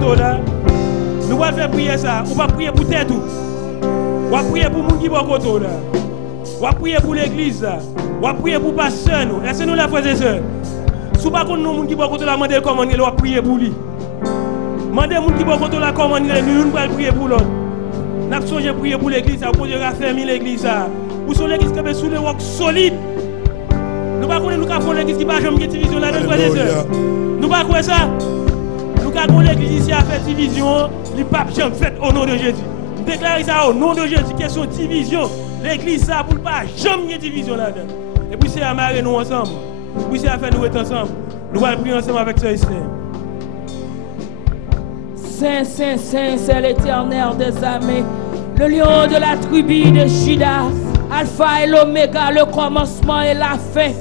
côté là. Nous allons faire prier ça. On va prier pour tête tout. On va prier pour moun qui bon côté là. On va prier pour l'église là. On va prier pour pasteur nous. Est-ce que nous la frères et sœurs? Si pas contre nous moun qui bon côté là, demander comment il va prier pour lui. Demander moun qui bon côté là comment il nous va prier pour l'autre. N'a pas prier pour l'église ça, pour raffermir l'église ça. Pour sur l'église qui est sous le roc solide. Nous pas connaître nous avons l'église qui pas jamais division là frères et sœurs. Nous pas quoi ça? Nous avons l'église ici à faire division, les papes jamais fait au nom de Jésus. Nous déclarons ça au nom de Jésus, question division. L'église ça pour pas jamais division là-dedans. Et puis c'est à marrer nous ensemble. Puis c'est à faire nous être ensemble. Nous allons prier ensemble avec ce Islam. Saint, Saint, Saint, c'est l'Éternel des armées, le lion de la tribu de Juda, Alpha et l'Oméga, le commencement et la fin.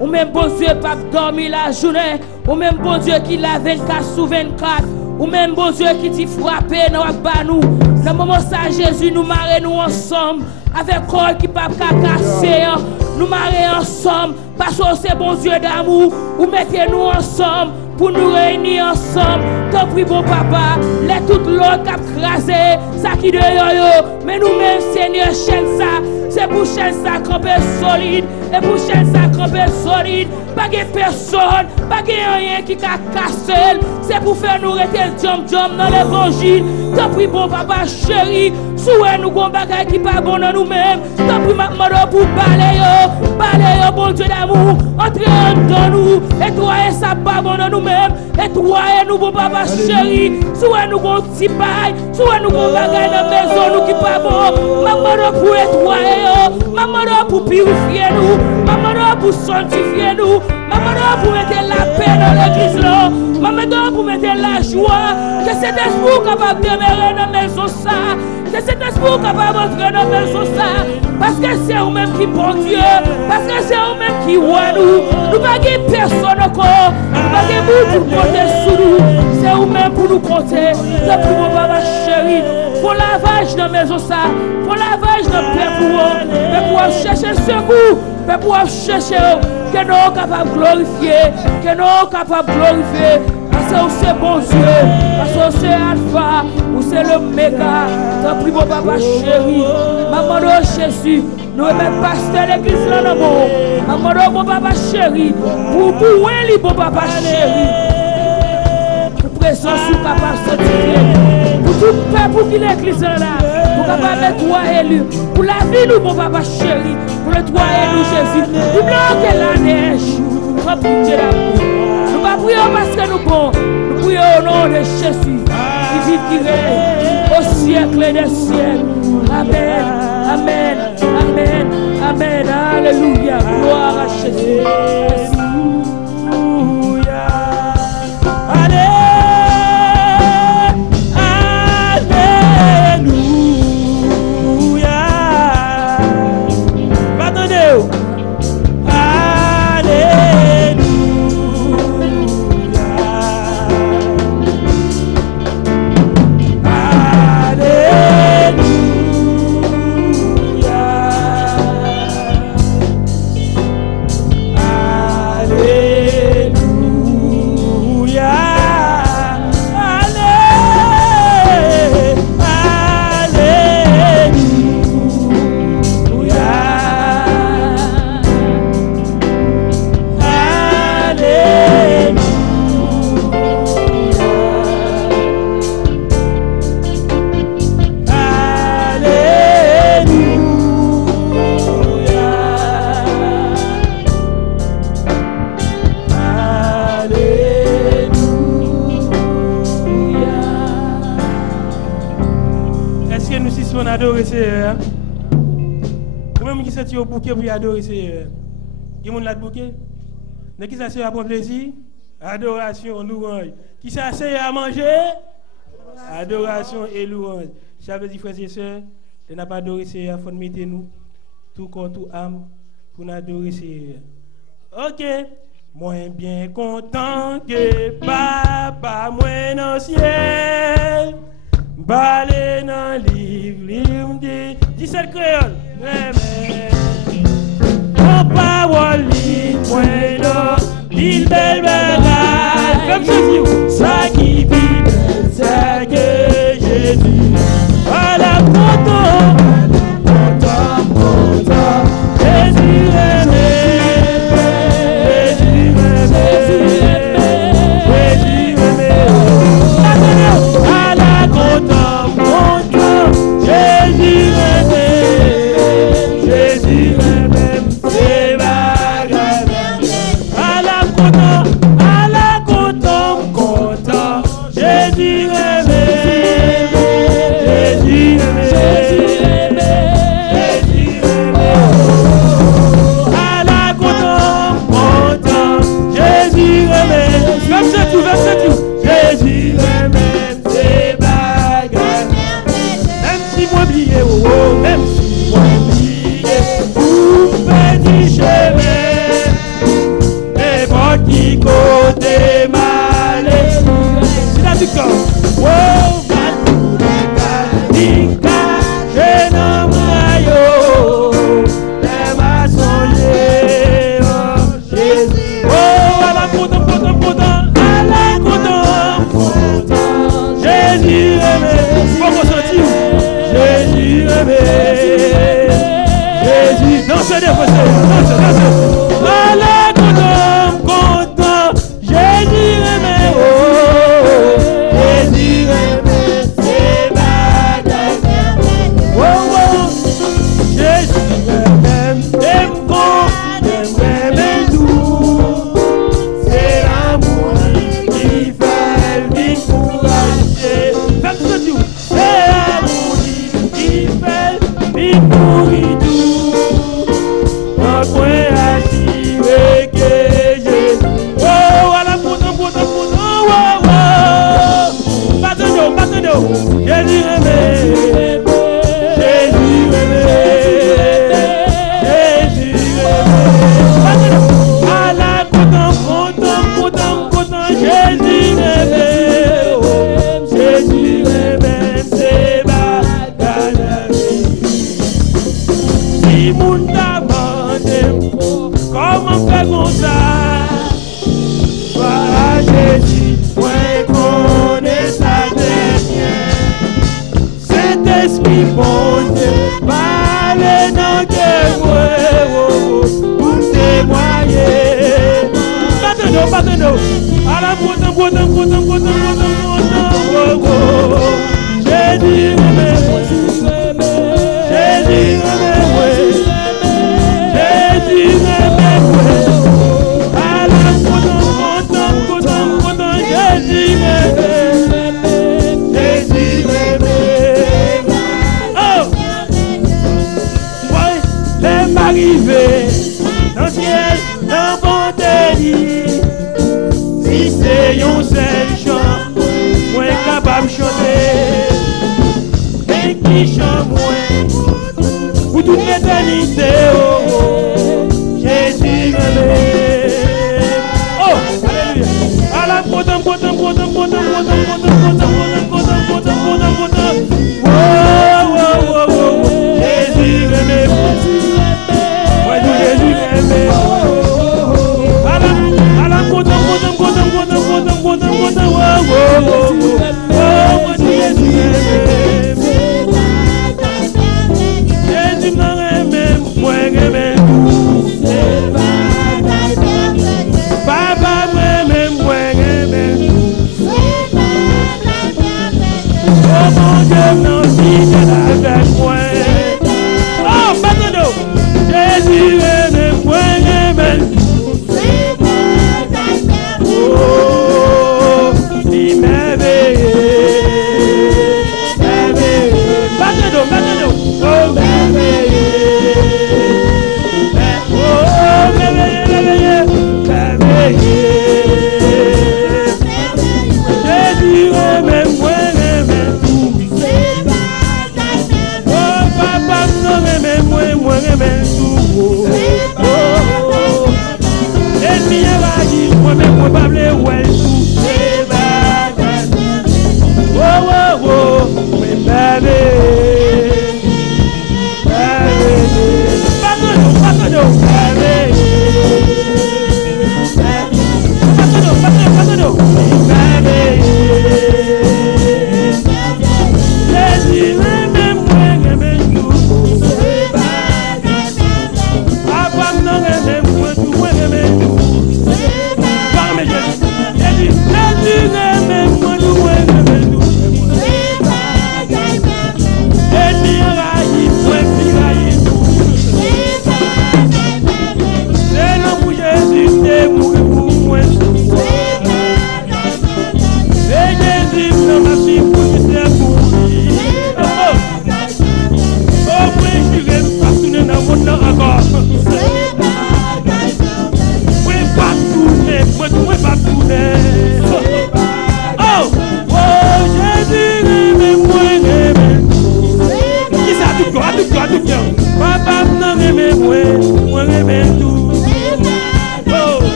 Ou même bon Dieu pas dormir la journée, ou même bon Dieu qui l'a 24 sur 24, ou même bon Dieu qui t'y frappé dans nous. Dans le moment ça Jésus nous marrer nous ensemble avec corps qui pas casser, nous marrer ensemble parce que c'est bon Dieu d'amour, ou mettez nous ensemble pour nous réunir ensemble. Tant pis bon papa, les toutes l'autre qui a crasé, ça qui de yo, mais nous-mêmes Seigneur chaîne ça. C'est pour chaîne ça camper solide, et pour chaîne ça camper solide. Pas de personne, pas de rien qui a cassé. C'est pour faire nous rester jom dans l'évangile. Tant pis bon papa chéri, souhait nous gon bagay qui pas bon dans nous-mêmes. Tant pis maman pour balayer bon Dieu d'amour, entrer dans nous, et toi et ça pas bon dans nous-mêmes. Et toi et nous bon papa chéri, souhait nous gon petit bail, souhait nous gon bagay dans maison nous qui pas bon. Maman pour nettoyer. Maman pour purifier nous, maman pour sanctifier nous, maman pour mettre la paix dans l'église là, maman pour mettre la joie, que cet esprit capable de demeurer dans la maison ça, que cet esprit capable d'entrer dans la maison ça, parce que c'est vous-même qui bon Dieu, parce que c'est vous-même qui voit nous, nous pas de personne encore, nous pas de pour compter sur nous, c'est vous-même pour nous compter, c'est pour mon papa chéri, pour lavage dans la maison ça, pour lavage dans le père pour chercher le secours, pour chercher que nous sommes capables de glorifier, que nous sommes capables de glorifier, parce que c'est bon Dieu, parce que c'est Alpha, ou c'est l'Oméga, tant pis mon papa chéri, maman de Jésus, nous mettons pasteur l'église là dans maman de mon papa chéri, pour lui mon papa chéri, pour présence sur capable de sortir, pour tout peuple pour qui l'église là. Pour capable nettoyer lui, pour la vie nous mon papa chéri, pour nettoyer nous Jésus, pour bloquer la neige, pour Dieu d'amour. Nous ne prions parce que nous bon, nous prions au nom de Jésus, qui vit, qui règne au siècle des siècles. Amen, amen, amen, amen, alléluia, gloire à Jésus. Merci. Adorer Seigneur. Vous-même qui s'est au bouquet pour adorer Seigneur. Qui monde là de bouquet? Mais qui s'assied à prendre plaisir? Adoration, louange. Qui s'assied à manger? Adoration et louange. Ça veut dire, frères et sœurs, de n'a pas adoré Seigneur, il faut mettre nous, tout corps, tout âme, pour nous adorer Seigneur. Ok. Moi bien content que papa, moi dans le ciel. Balé dans le livre dit 17 créoles. Mon parole, point d'or, il belle bagaille. Comme Jésus, ça qui vit,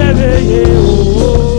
merveilleux.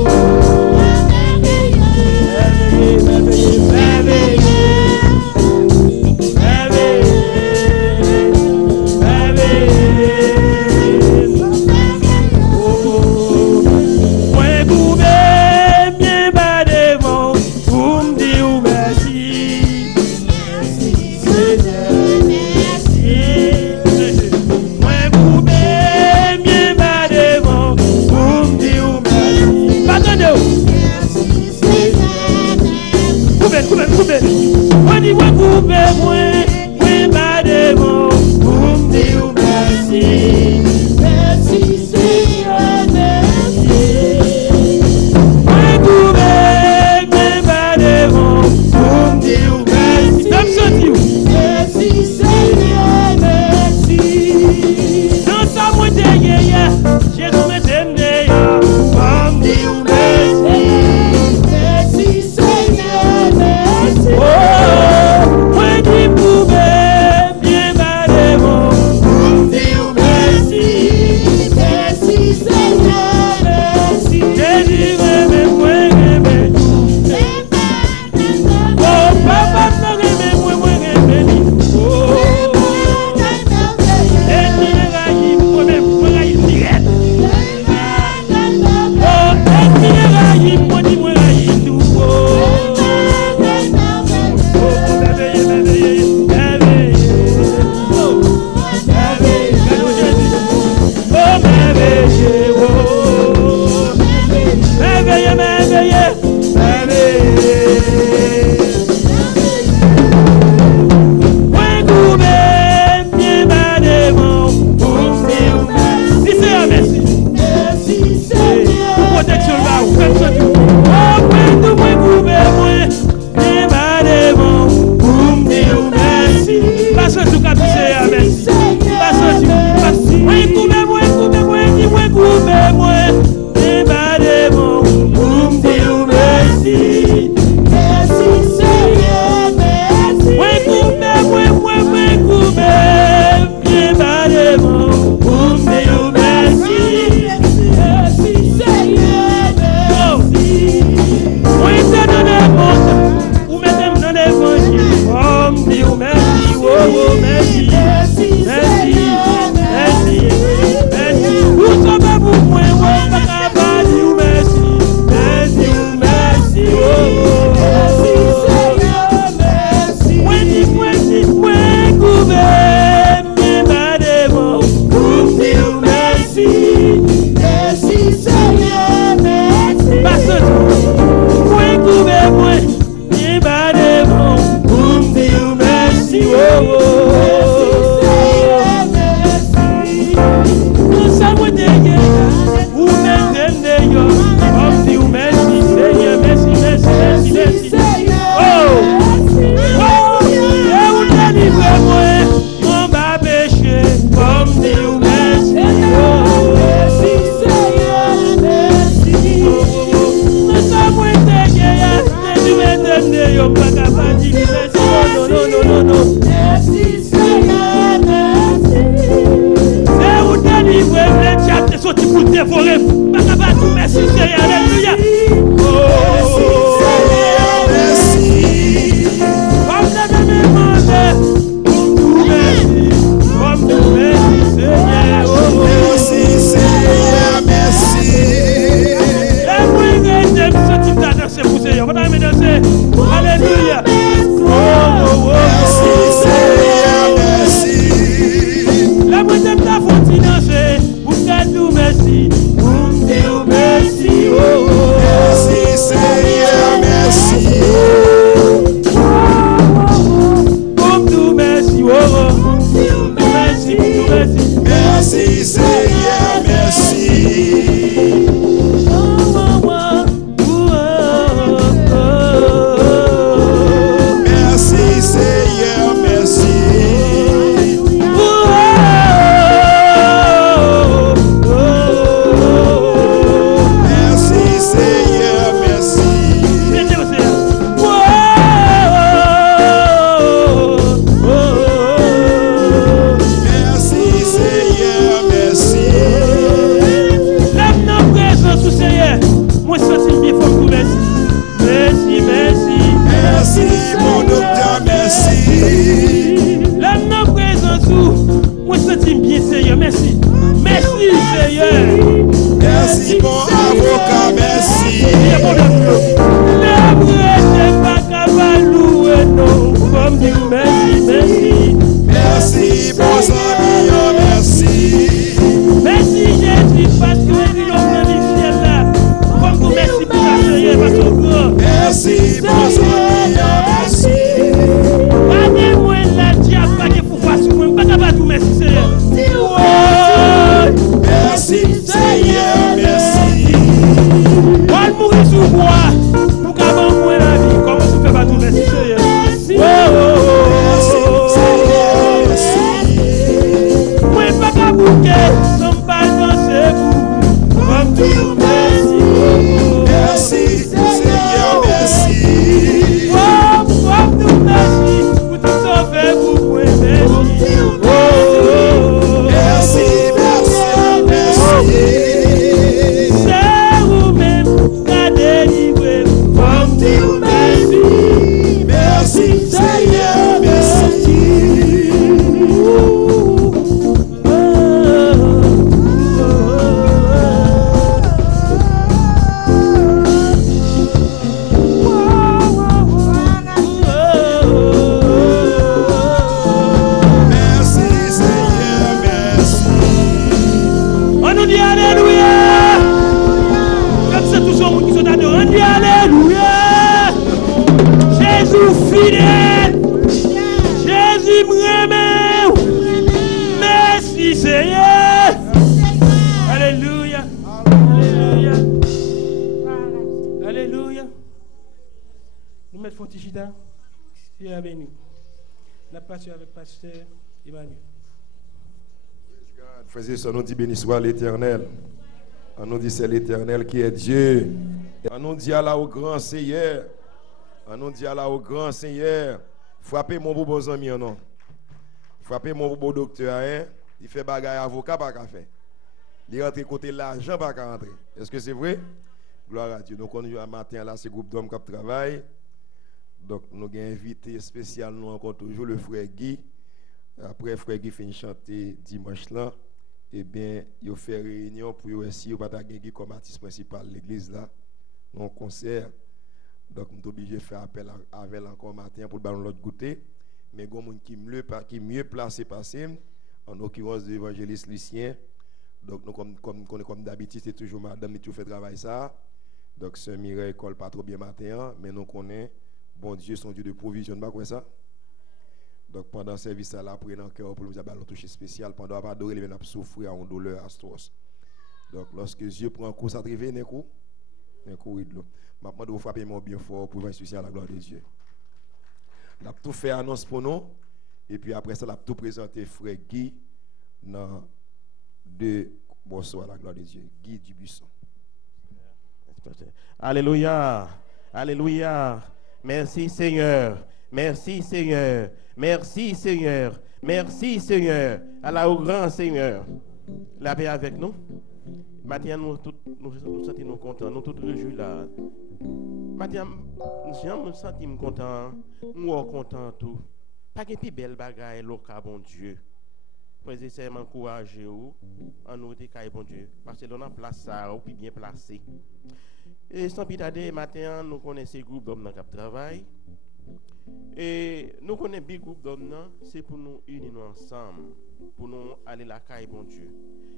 petit chita. Dieu a béni. On a passé avec pasteur Emmanuel. Frères et sœurs, nous dit béni soit l'Éternel. On nous dit c'est l'Éternel qui est Dieu. On nous dit Allah au grand Seigneur. On nous dit Allah au grand Seigneur. Frappez mon beau ami, non. Frappez mon beau docteur, hein. Il fait bagaille avocat, pas qu'à faire. Il rentre côté l'argent, pas qu'à rentrer. Est-ce que c'est vrai? Gloire à Dieu. Donc, on est un matin là, c'est le groupe d'hommes qui travaille. Donc, nous avons invité spécial, nous encore toujours le frère Guy. Après, frère Guy finit chanter dimanche là. Eh bien, il fait réunion pour aussi, il va Guy comme artiste principal de l'église là. Dans concert. Donc, nous sommes obligés de faire appel à elle encore matin pour le ballon l'autre goûter. Mais il y a des gens qui mieux placé passé, en l'occurrence de l'évangéliste Lucien. Donc, nous, comme d'habitude, c'est toujours madame qui fait travail ça. Donc, ce Mireille colle pas trop bien matin, mais nous connaissons, bon Dieu, son Dieu de provision, pas quoi ça? Donc, pendant le service, là, après, dans le cœur, pour nous avoir un toucher spécial, pendant avoir adoré, il va souffrir en douleur, astros. Donc, lorsque Dieu prend un coup, ça arrive, un coup de l'eau. Maintenant, vous frappez mon bien fort pour voir souci à la gloire de Dieu. On a tout fait annonce pour nous, et puis après ça, on a tout présenté frère Guy dans deux morceaux à la gloire de Dieu. Guy Dubuisson. Alléluia. Alléluia. Merci Seigneur. Merci Seigneur. Merci Seigneur. Merci Seigneur. Allah au grand Seigneur. La paix avec nous. Maintenant, nous sentons contents. Nous tous réjouis là. Maintenant, nous nous sentons contents. Nous sommes contents tout. Pas que plus belle bagaille, l'oka bon Dieu. Frères et sœurs, m'encourager en nous décailler bon Dieu. Parce que l'on a place ça, ou puis bien placé. Et sans pitader, matin, nous connaissons ce groupe d'hommes qui travaillent. Et nous connaissons bien groupe d'hommes, c'est pour nous unir ensemble, pour nous aller la caille bon Dieu.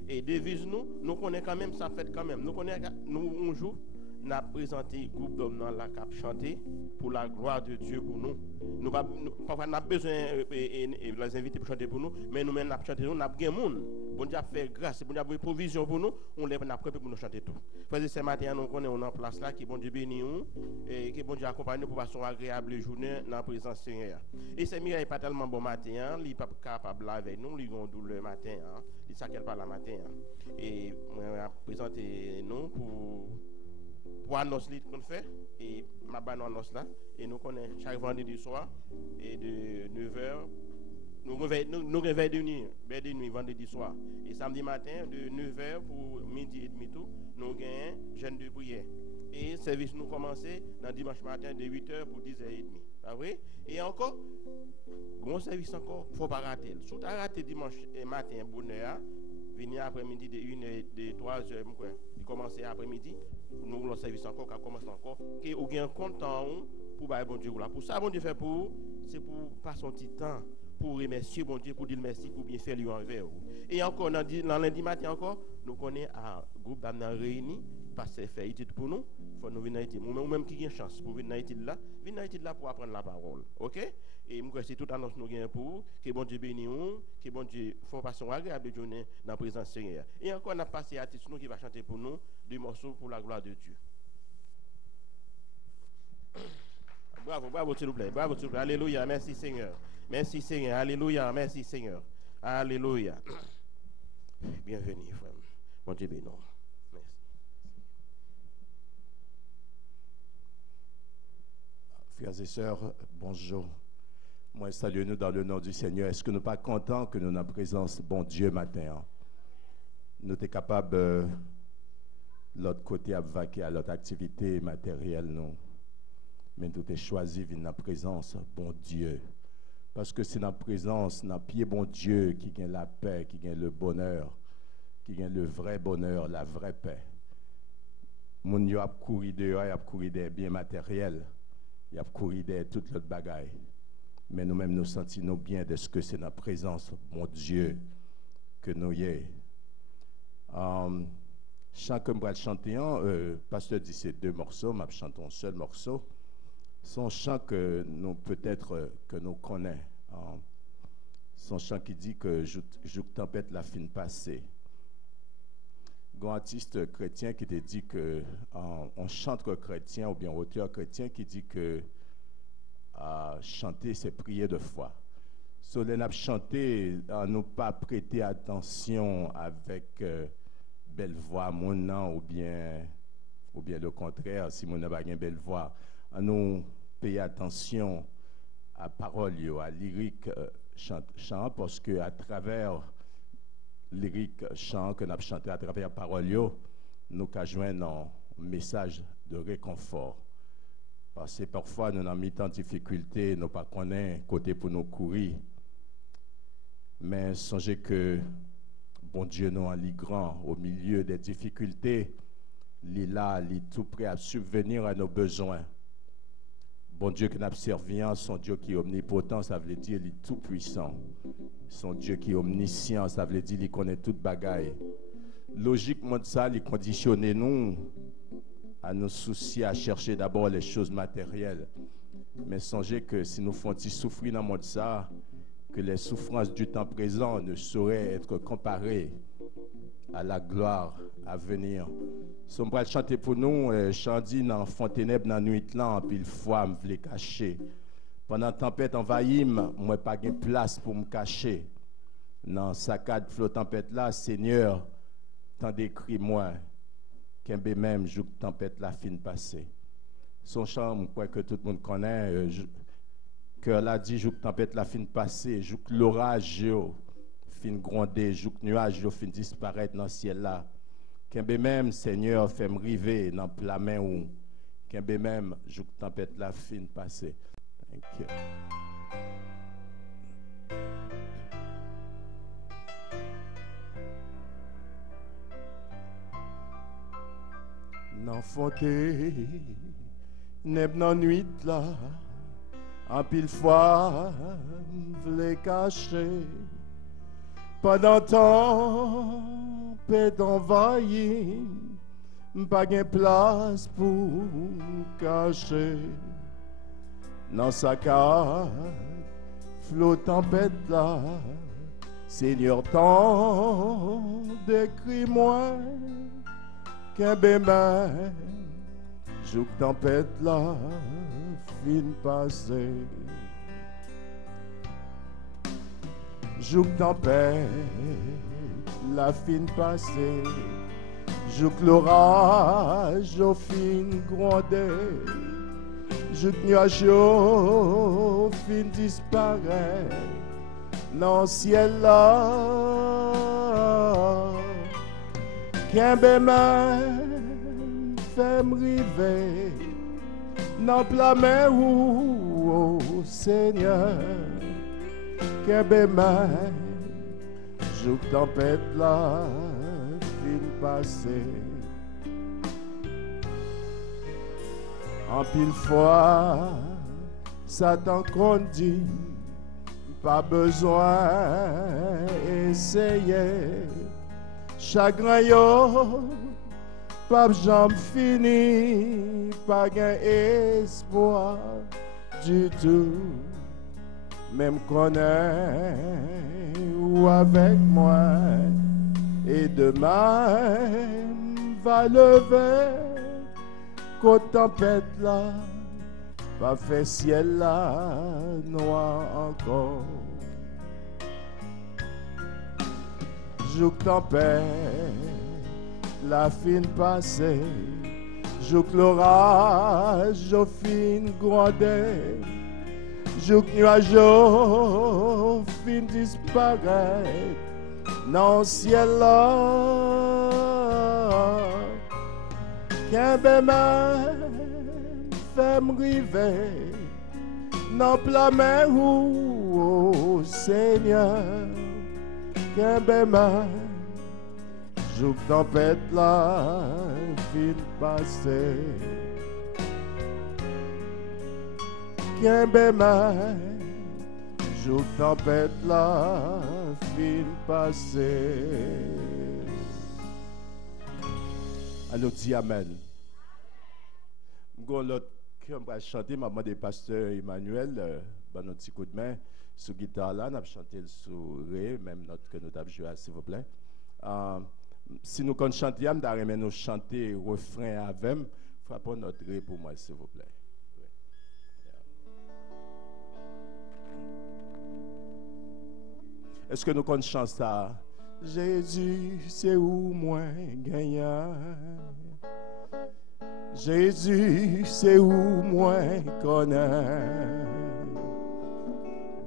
Et devise nous connaissons quand même, ça fait quand même. Nous connaissons, nous un jour, nous avons présenté le groupe d'hommes dans la cap chanter pour la gloire de Dieu pour nous. Parfois, nous avons besoin de les inviter pour chanter pour nous, mais nous-mêmes, nous avons chanté, nous avons besoin de monde. Bon Dieu a fait grâce, bon Dieu a fait provision pour nous, on lève la preuve pour nous chanter tout. Frères et sœurs, matin, nous connaissons en place là, qui bon Dieu bénit nous, et que bon Dieu accompagne nous pour passer une agréable journée dans la présence du Seigneur. Et c'est Mireille pas tellement bon matin, il n'est pas capable avec nous, il a une douleur matin, il sait qu'elle parle le matin. Et on va présenter nous pour annonce qu'on fait, et ma bonne annonce là, et nous connaissons chaque vendredi soir, et de 9h. Nous réveillons de nuit vendredi soir. Et samedi matin, de 9h pour midi et demi tout, nous gagnons jeûne de prière. Et le service nous commence dans dimanche matin de 8h pour 10h30. Ah oui? Et encore, gros service encore, il ne faut pas rater. Si tu as raté dimanche matin, bonne heure, venir après-midi de 1h, de 3h, il commence après-midi, nous avons le service encore, qui commence encore, et vous avez un compte pour bon Dieu. Pour ça, bon Dieu fait c'est pour passer son petit temps. Pour remercier bon Dieu, pour dire merci, pour bien faire lui envers. Et encore, dans lundi matin encore, nous connaissons un groupe d'âmes réunis, parce que fait étude pour nous, il faut nous venir dans l'étude. Nous-mêmes qui avons une chance pour venir dans l'étude là, pour apprendre la parole. Ok? Et nous c'est toute annonce nous gagnons pour, que bon Dieu bénisse nous, que bon Dieu faut passer une agréable journée dans la présence du Seigneur. Et encore, on a passé artiste nous qui va chanter pour nous, des morceaux pour la gloire de Dieu. Bravo s'il vous plaît, alléluia, merci Seigneur. Merci Seigneur, alléluia, merci Seigneur, alléluia. Bienvenue, frère. Bon Dieu bénisse. Merci. Frères et sœurs, bonjour. Moi, saluons-nous dans le nom du Seigneur. Est-ce que nous ne sommes pas contents que nous sommes en présence, bon Dieu, matin? Nous sommes capables, de l'autre côté, à vaquer à notre activité matérielle, non? Mais nous avons choisi de venir en présence, bon Dieu. Parce que c'est dans la présence, dans le pied bon Dieu, qui gagne la paix, qui gagne le bonheur, qui gagne le vrai bonheur, la vraie paix. Mon yo a couru dehors, il a couru des biens matériels, il a couru des toutes les bagailles. Mais nous-mêmes, nous sentons bien de ce que c'est dans la présence, mon Dieu, que nous y est. Chant que je vais chanter, pasteur dit c'est 2 morceaux, je chante un seul morceau. Son chant que nous peut-être que nous connaissons. Son chant qui dit que je tempête la fin passée. Un artiste chrétien qui te dit que on chante chrétien ou bien auteur chrétien qui dit que à chanter, c'est prier de foi. Si on a chanté, à ne pas prêter attention avec belle voix, mon nom, ou bien le contraire, si mon n'a pas une belle voix, à nous payer attention à parole, à lyrique, chant, parce que à travers lyrique, chant que nous avons chanté à travers parole, nous avons joindre un message de réconfort. Parce que parfois, nous avons mis en difficulté, nous pas connaître côté pour nous courir. Mais songez que bon Dieu nous en grand au milieu des difficultés, il est là, il est tout prêt à subvenir à nos besoins. Bon Dieu qui nous a servi, son Dieu qui est omnipotent, ça veut dire qu'il est tout puissant. Son Dieu qui est omniscient, ça veut dire qu'il connaît toute bagaille. Logiquement, ça, il conditionne nous à nous soucier, à chercher d'abord les choses matérielles. Mais songez que si nous faisons souffrir dans le monde, ça, que les souffrances du temps présent ne sauraient être comparées à la gloire à venir. Si on va chanter pour nous, Chandi dans Fonteneb dans nuit là, puis une fois me voulais cacher. Pendant la tempête envahie, moi pas de place pour me cacher. Dans saccade flot tempête là, Seigneur, t'en décrit moi, qu'un même jour tempête la fin passée. Son chant, je crois que tout le monde connaît, cœur l'a dit, jour tempête la fin passée, jour l'orage fin gronder, jour nuage fin disparaître dans le ciel là. Qu'un même Seigneur fait me river dans la main ou qu'un même jour tempête la fin passée. Thank you. Nan fonte, neb nan nuit là, en pile fois, v'le cacher. Pendant temps, pète envahi, pas de place pour cacher. Dans sa carte, flot tempête là, Seigneur, tant décris-moi. Qu'un bémin, jour tempête là, fin passé. Jour tempête, la fin passé. Jour l'orage, au fin grondé. Jour nuage, au fin disparaît. Dans le ciel là. Qu'un bémin fait m'river dans la main où, oh Seigneur, qu'un bémin, jour tempête là, fin passé. En pile fois, Satan conduit, pas besoin essayer. Chagrin yo, pas jambe fini, pas gain espoir du tout. Même connaît ou avec moi, et demain va lever, côte tempête là, pas fait ciel là, noir encore. Jour tempête, la fin passée, jour l'orage, au fin grondé, jour nuage, fin disparaître, dans le ciel là, qu'un bémin fait m'river, dans la main où, oh Seigneur, qu'un bémin, jour tempête là, fin passé. Qu'un bémin, jour tempête là, fin passé. Alors dis Amen. L'autre qui va chanter, maman des pasteurs Emmanuel, un petit coup de main. Sous guitare là, nous avons chanté le sourire, même notre que nous avons joué, s'il vous plaît. Si nous chantions, nous avons chanter le refrain avec, frappons notre ré pour moi, s'il vous plaît. Oui. Yeah. Est-ce que nous connaissons chance ça? Jésus, c'est où moi gagnant. Jésus, c'est où moi connais.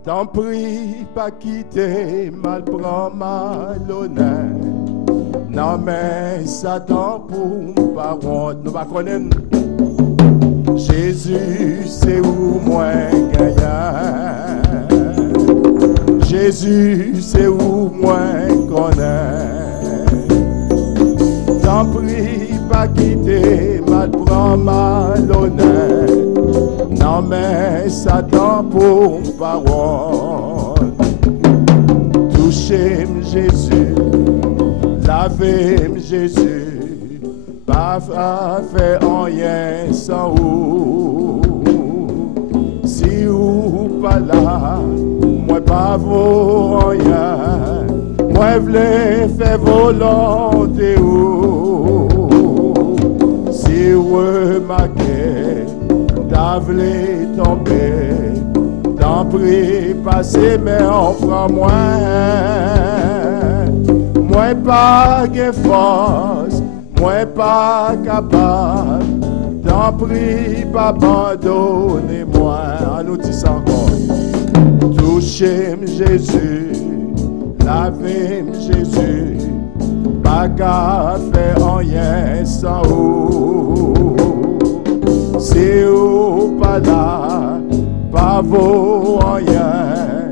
T'en prie, pas quitter, mal prend malhonnête. Non mais Satan pour pas honte, nous pas connaître. Jésus, c'est où moi gagnant. Jésus, c'est où moi connais. T'en prie, pas quitter, mal prend malhonnête. Non mais Satan pour parole. Touchez-moi Jésus, lavez-moi Jésus, pas fait rien sans vous. Si vous pas là, moi pas vous rien, moi v'lais faire volonté ou. Si vous remarquez, t'avez tombé, t'en prie, passez, mais on prend moins. Moi pas de force, moi pas capable, t'en prie, pas abandonnez-moi. En nous disant encore, touchez-moi Jésus, lavez-moi Jésus, pas qu'à faire rien sans vous. Si vous pas là, pas vos rien,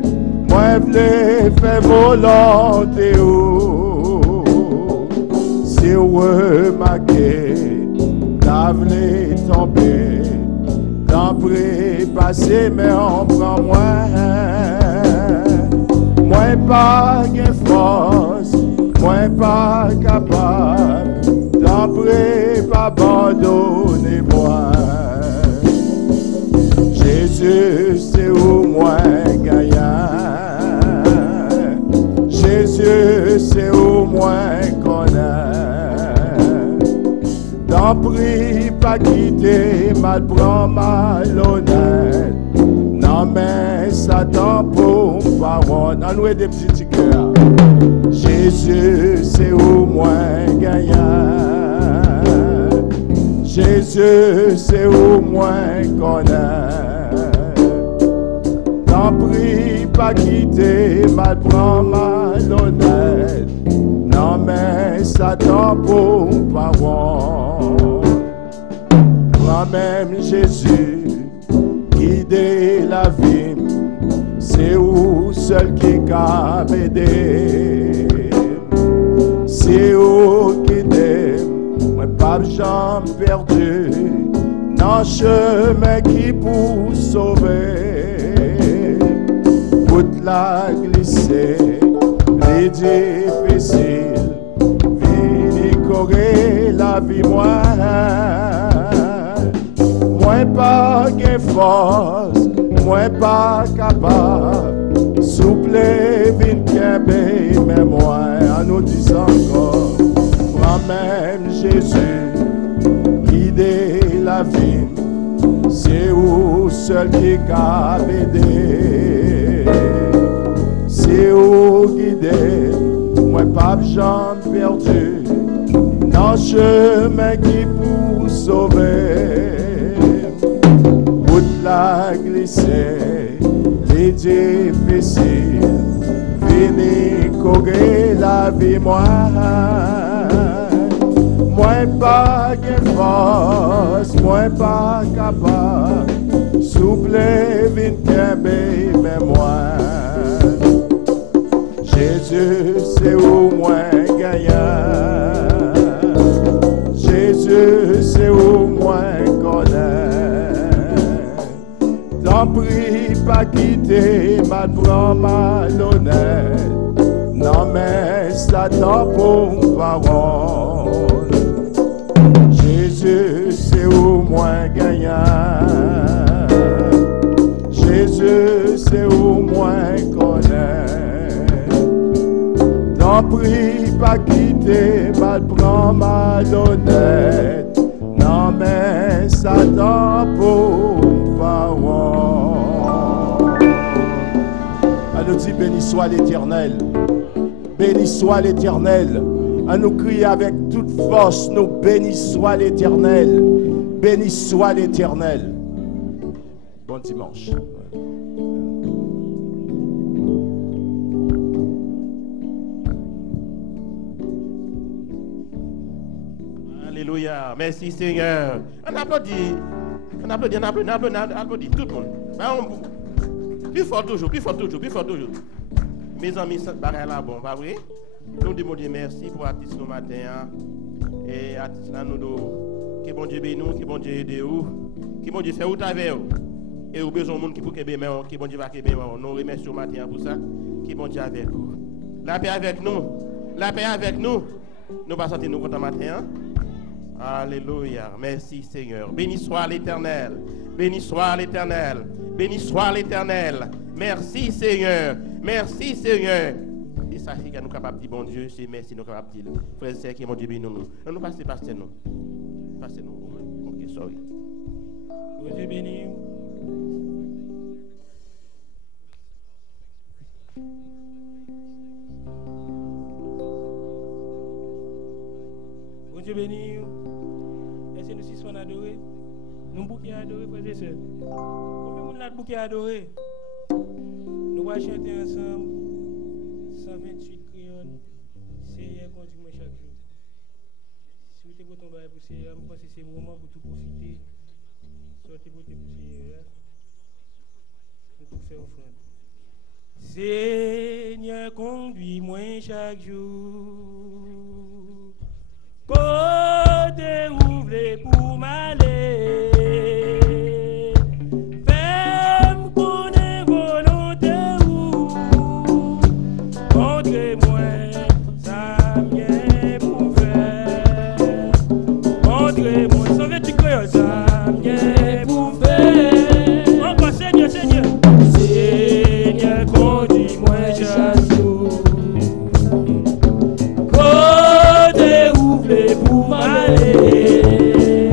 moi v'lais faire volonté ou. Si vous remarquez, t'as v'lais tomber, t'en prie, passer, mais on prend moins. Moi pas de force, moi pas capable, t'en prie, pas abandonnez-moi. Jésus, c'est où moi gagnant. Jésus, c'est où moi connais. T'en prie, pas quitter, mal prend malhonnête. Non mais Satan pour parole. En nous des petits cœurs. Jésus, c'est où moi gagnant. Jésus, c'est où moi connais. T'en prie, pas quitter, mal prend malhonnête. Non mais Satan pour parole. Moi-même Jésus, guider la vie, c'est où seul qui cap aider. C'est où qui aide, moi pas jambe perdue, dans chemin qui pour sauver. Toute la glisser, les difficiles, vini correr la vie moi. Moi pas de force, moi pas capable, souple vin kembe, mais moi à nous dit encore, moi-même Jésus, guider la vie, c'est où seul qui cap aider. C'est où guider, moi pas jambe perdue, dans chemin qui pour sauver. La glisser, les difficiles, fini courir la vie moi. Moi pas de force, moi pas capable, souple vite kembe, mais moi. Jésus c'est où moi gagnant. Jésus c'est où moi connais. T'en prie, pas quitter, mal prend malhonnête. Non mais Satan pour parole. Jésus, c'est où moi gagnant. Jésus, c'est où moi connais. T'en prie, pas quitter, mal prend malhonnête. Non mais Satan pour parole. nous dit béni soit l'Éternel. Béni soit l'Éternel. À nous crier avec toute force, nous béni soit l'Éternel. Béni soit l'Éternel. Bon dimanche. Alléluia. Merci Seigneur. On applaudit. On applaudit, on applaudit, on applaudit. Tout le monde. Plus fort toujours, plus fort toujours, plus fort toujours. Mes amis, ça paraît là, bon, pas vrai? Nous demandons merci pour l'artiste ce matin. Et l'artiste là, nous disons que bon Dieu bénisse nous, que bon Dieu aide nous, que bon Dieu fait tout avec nous. Et nous avons besoin de monde qui peut aider nous, que bon Dieu va aider nous. Nous remercions ce matin pour ça, que bon Dieu avec nous. La paix avec nous, la paix avec nous. Nous pas sentir nous contents matin. Alléluia. Merci Seigneur. Béni soit l'Éternel. Béni soit l'Éternel. Béni soit l'Éternel. Merci Seigneur. Merci Seigneur. Et ça fait que nous sommes capables de dire bon Dieu, c'est merci, nous sommes capables de dire frère et sœurs qui mon Dieu béni nous. Nous passons, nous. Passez-nous. Ok, sorry. Bon Dieu béni. Bon Dieu béni. Est-ce que nous sommes adorés? Nous bouquets adorés, frères et sœurs. Combien de monde bouquets adorés? Nous allons chanter ensemble 128 crayons. Seigneur, conduis-moi chaque jour. Si vous êtes pour tomber pour Seigneur, je pense que c'est le moment pour tout profiter. Sortez pour Seigneur. Nous pour faire offrande. Seigneur, conduis-moi chaque jour. Côté ouvre pour m'aller. Fais-moi connaître volonté ou montrez-moi ça vient pour faire. Montrez-moi ça vient du cœur ça vient pour faire. Encore Seigneur, Seigneur. Seigneur, conduis-moi chaque jour. Côté ouvre pour m'aller.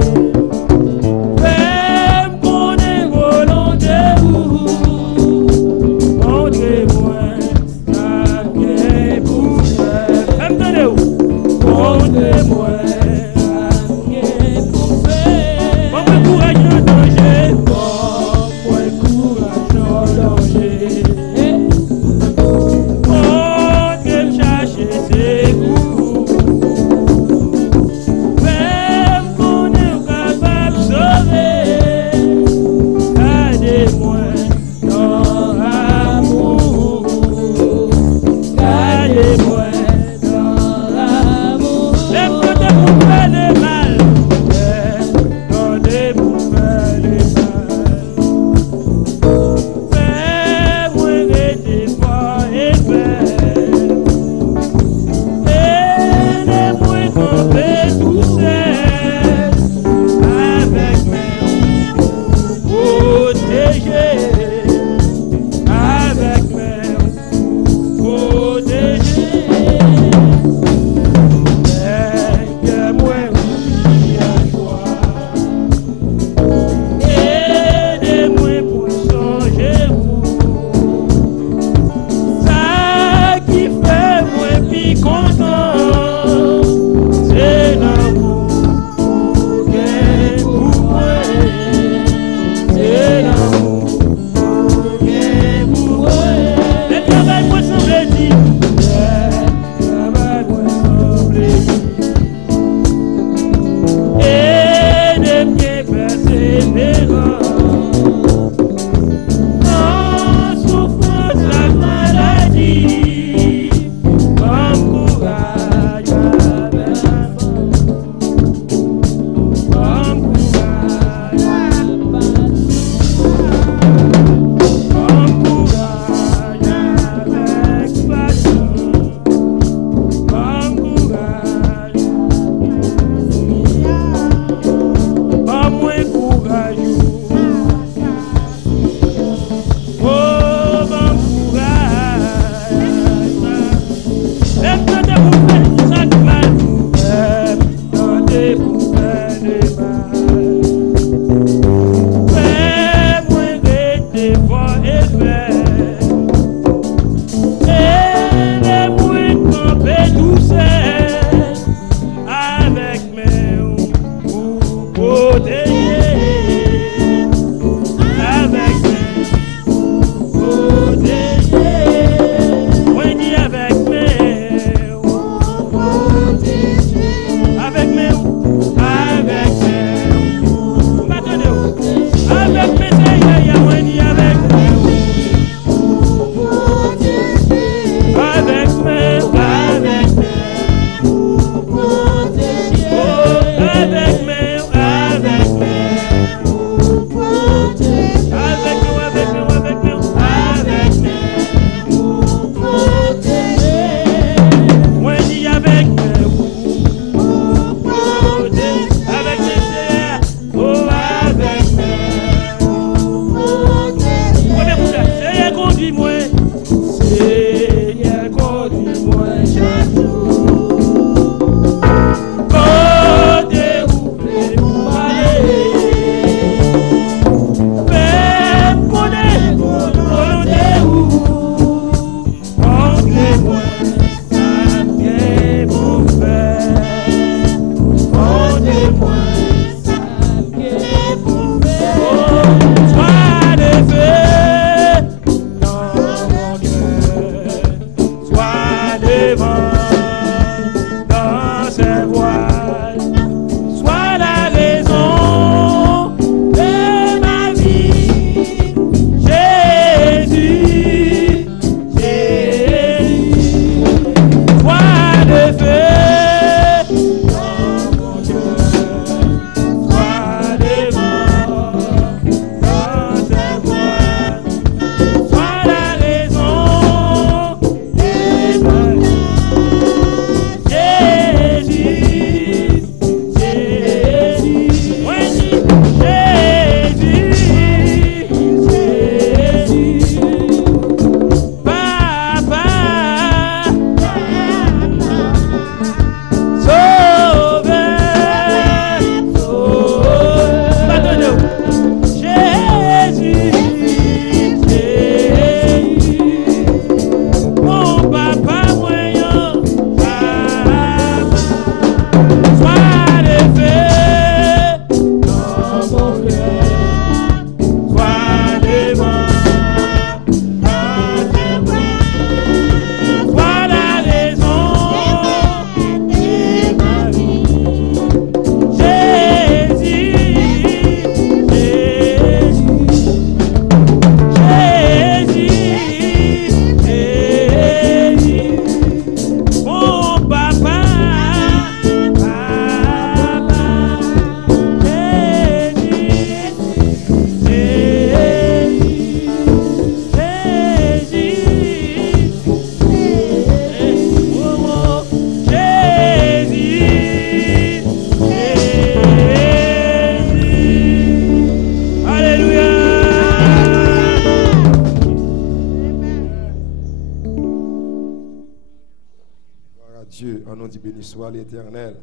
Dieu, on nous dit béni soit l'Éternel.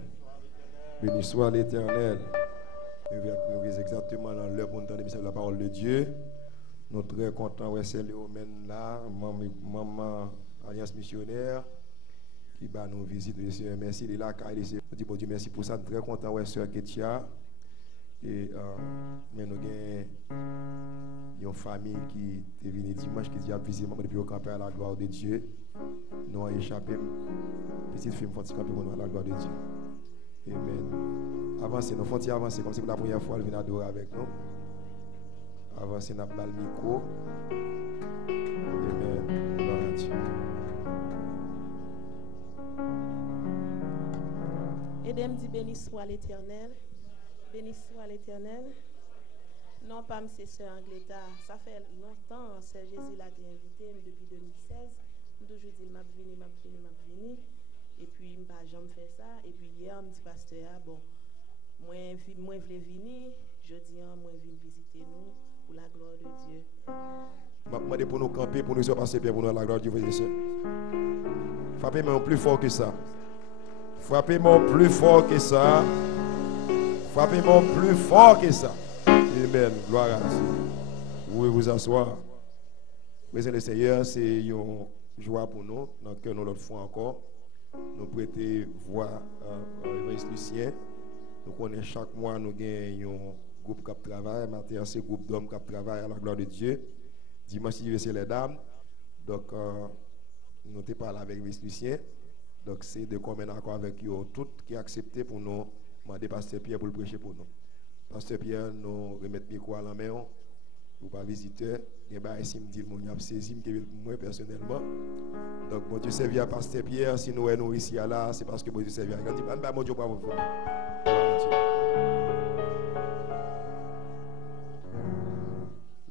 Béni soit l'Éternel. Nous sommes exactement dans l'heure pour nous entendre la parole de Dieu. Nous sommes très contents de c'est Léomène là, maman Alliance Missionnaire, qui va nous visiter. Merci, il est là, nous disons bon Dieu, merci pour ça. Nous sommes très contents de Sœur Ketia. Et mais nous avons une famille qui est venue dimanche, qui a visité depuis au camp à la gloire de Dieu. Nous avons échappé. Petite fille, nous camper pour nous à la gloire de Dieu. Amen. Avancez, nous faisons avancer comme si pour la première fois, elle vient adorer avec nous. Avancez, nous avons le micro. Amen. Gloire à Dieu. Edem dit béni soit l'Éternel. Béni soit l'Éternel. Non, pas M. Sœur Angleta. Ça fait longtemps que Jésus l'a invité depuis 2016. Je toujours dit, m'a venu. Et puis, je n'ai jamais fait ça. Et puis, hier, je me dit, pasteur, bon, moi, je voulais venir. Je dis, moi, je viens visiter nous pour la gloire de Dieu. Je vais demander pour nous camper, pour nous passer bien pour nous à la gloire de Dieu, frères et sœurs. Frappez-moi plus fort que ça. Frappez-moi plus fort que ça. Frappez-moi plus fort que ça. Amen. Gloire à Dieu. Vous pouvez vous asseoir. Président le Seigneur, c'est une joie pour nous. Donc, nous l'autre fois encore. Nous prêter voix à l'évangile Lucien. Nous connaissons chaque mois, nous avons un groupe qui travaille. Maintenant, c'est un groupe d'hommes qui travaillent à la gloire de Dieu. Dimanche, c'est les dames. Donc, nous sommes parlé avec l'évangile Lucien. Donc, c'est de commun accord avec eux toutes qui ont accepté pour nous demander Pasteur Pierre pour le prêcher pour nous. Pasteur Pierre, nous remettons le micro à la main. Ou pas visiteur, et bien si me dit mon a saisi moi personnellement. Donc bon Dieu servi à Pasteur Pierre, si nous sommes ici là, c'est parce que bon Dieu servi à lui. Quand bon Dieu pas vous voir.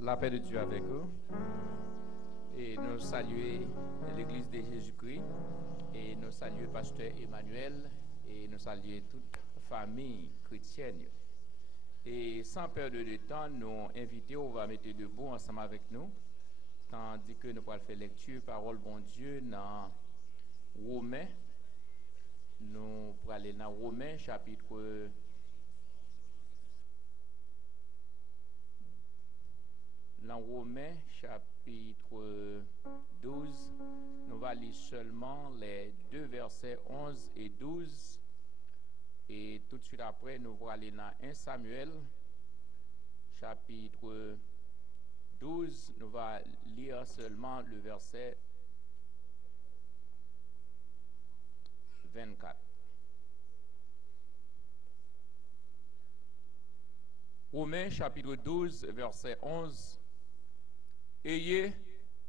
La paix de Dieu avec vous. Et nous saluons l'église de Jésus-Christ et nous saluons Pasteur Emmanuel et nous saluons toute famille chrétienne. Et sans perdre de temps, nous invitons, on va mettre debout ensemble avec nous, tandis que nous allons faire lecture, parole bon Dieu, dans Romains. Nous allons aller dans Romains, chapitre 12. Nous allons lire seulement les deux versets 11 et 12. Et tout de suite après, nous allons aller dans 1 Samuel, chapitre 12. Nous allons lire seulement le verset 24. Romains, chapitre 12, verset 11. Ayez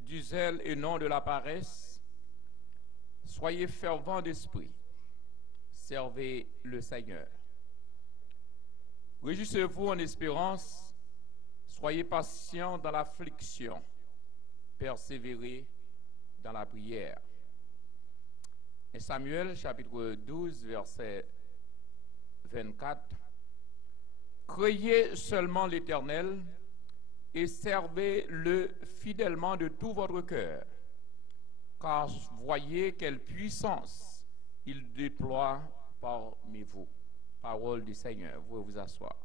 du zèle et non de la paresse. Soyez fervents d'esprit. Servez le Seigneur. Réjouissez-vous en espérance, soyez patients dans l'affliction, persévérez dans la prière. Et Samuel, chapitre 12, verset 24. Craignez seulement l'Éternel et servez-le fidèlement de tout votre cœur, car voyez quelle puissance il déploie parmi vous. Parole du Seigneur. Vous pouvez vous asseoir.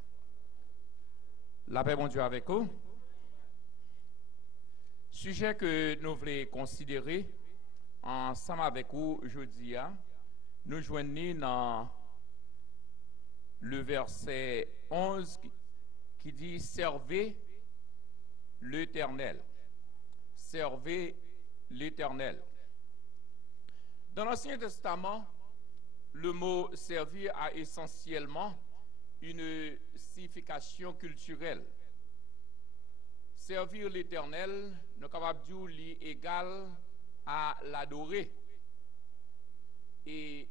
La paix, mon Dieu, avec vous. Sujet que nous voulons considérer ensemble avec vous aujourd'hui, nous joignons dans le verset 11 qui dit servez l'Éternel. Servez l'Éternel. Dans l'Ancien Testament, le mot servir a essentiellement une signification culturelle. Servir l'Éternel, nous sommes capables de dire égal à l'adorer. Et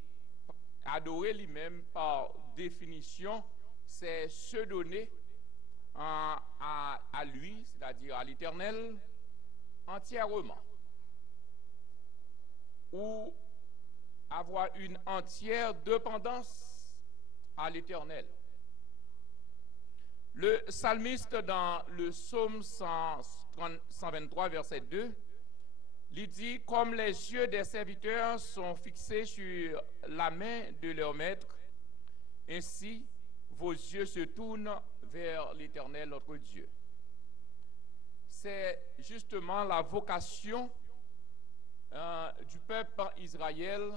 adorer lui-même, par définition, c'est se donner à lui, c'est-à-dire à l'Éternel, entièrement. Ou avoir une entière dépendance à l'Éternel. Le psalmiste, dans le psaume 123, verset 2, il dit « Comme les yeux des serviteurs sont fixés sur la main de leur maître, ainsi vos yeux se tournent vers l'Éternel, notre Dieu. » C'est justement la vocation du peuple Israël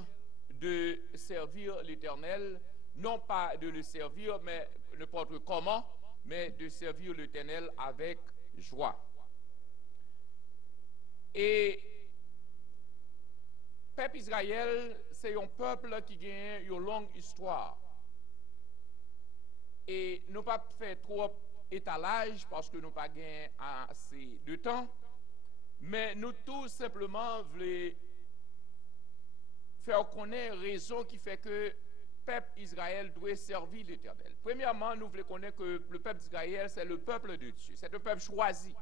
de servir l'Éternel, non pas de le servir, mais n'importe comment, mais de servir l'Éternel avec joie. Et le peuple Israël, c'est un peuple qui a une longue histoire. Et nous pas fait trop étalage parce que nous pas gagné assez de temps, mais nous tout simplement voulons faire connaître raison qui fait que le peuple Israël doit servir l'Éternel. Premièrement, nous voulons connaître que le peuple d'Israël, c'est le peuple de Dieu, c'est un peuple choisi.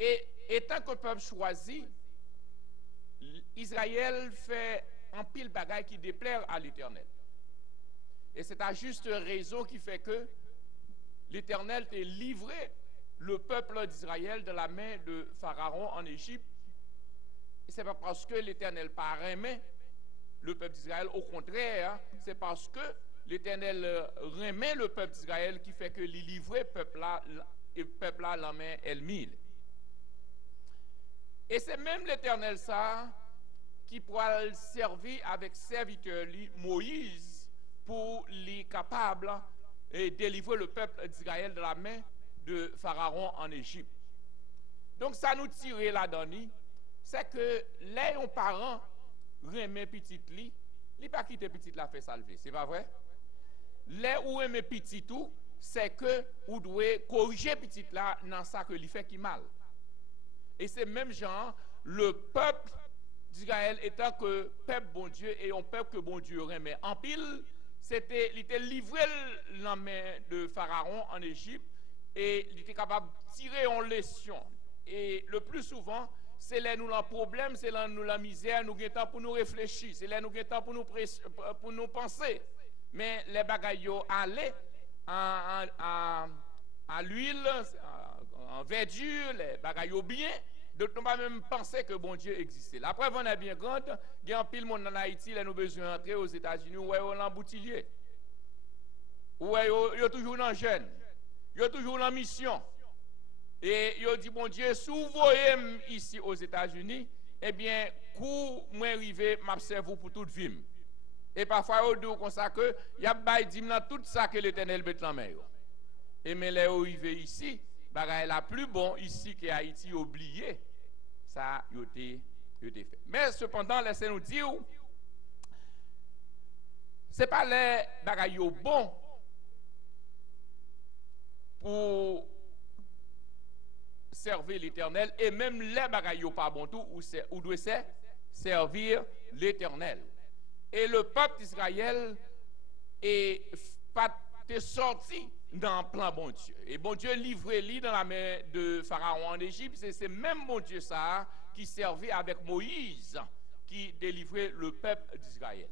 Et étant que peuple choisi, Israël fait un pile bagaille qui déplaire à l'Éternel. Et c'est à juste raison qui fait que l'Éternel t'a livré le peuple d'Israël de la main de Pharaon en Égypte. Et c'est pas parce que l'Éternel pas aimé le peuple d'Israël, au contraire, c'est parce que l'Éternel remet le peuple d'Israël qui fait que il livrait le peuple là la main elle-même. Et c'est même l'Éternel ça qui pourra le servir avec serviteur Moïse pour les capable et délivrer le peuple d'Israël de la main de Pharaon en Égypte. Donc ça nous tire là-dedans, c'est que les parents remet petit li, il pas quitter petit la fait salver, c'est pas vrai? Les ou remet petit tout, c'est que ou doit corriger petit là dans ça que il fait qui mal. Et c'est même genre le peuple d'Israël étant que peuple bon Dieu et un peuple que bon Dieu remet en pile, il était livré la main de Pharaon en Égypte et il était capable de tirer en leçon. Et le plus souvent, c'est là nous le problème, c'est là nous la misère, nous avons temps pour nous réfléchir, c'est là nous avons temps pour nous penser. Mais les bagailles allaient à l'huile, en verdure, les bagailles bien, donc nous pas même penser que bon Dieu existait. La preuve en est bien grande, il y a un pile monde en Haïti, là nous besoin d'entrer aux États-Unis, où est l'emboutillier, où est toujours dans jeune, il est toujours en mission. Et il dit, bon Dieu, si vous voyez ici aux États-Unis, eh bien, coup, moi arrivé, m'observe pour toute vie. Et parfois, il dit comme ça que, il y a tout ça que l'Éternel met en main. Et mais les arrivé ici, bagaille la plus bon ici que Haïti oublié, ça, il a été fait. Mais cependant, laissez-nous dire, ce n'est pas les bagailles bon pour servir l'Éternel, et même les bagailles pas bon tout, ou doit servir l'Éternel. Et le peuple d'Israël est pas sorti dans le plan bon Dieu. Et bon Dieu livré dans la main de Pharaon en Égypte, c'est même bon Dieu ça qui servait avec Moïse, qui délivrait le peuple d'Israël.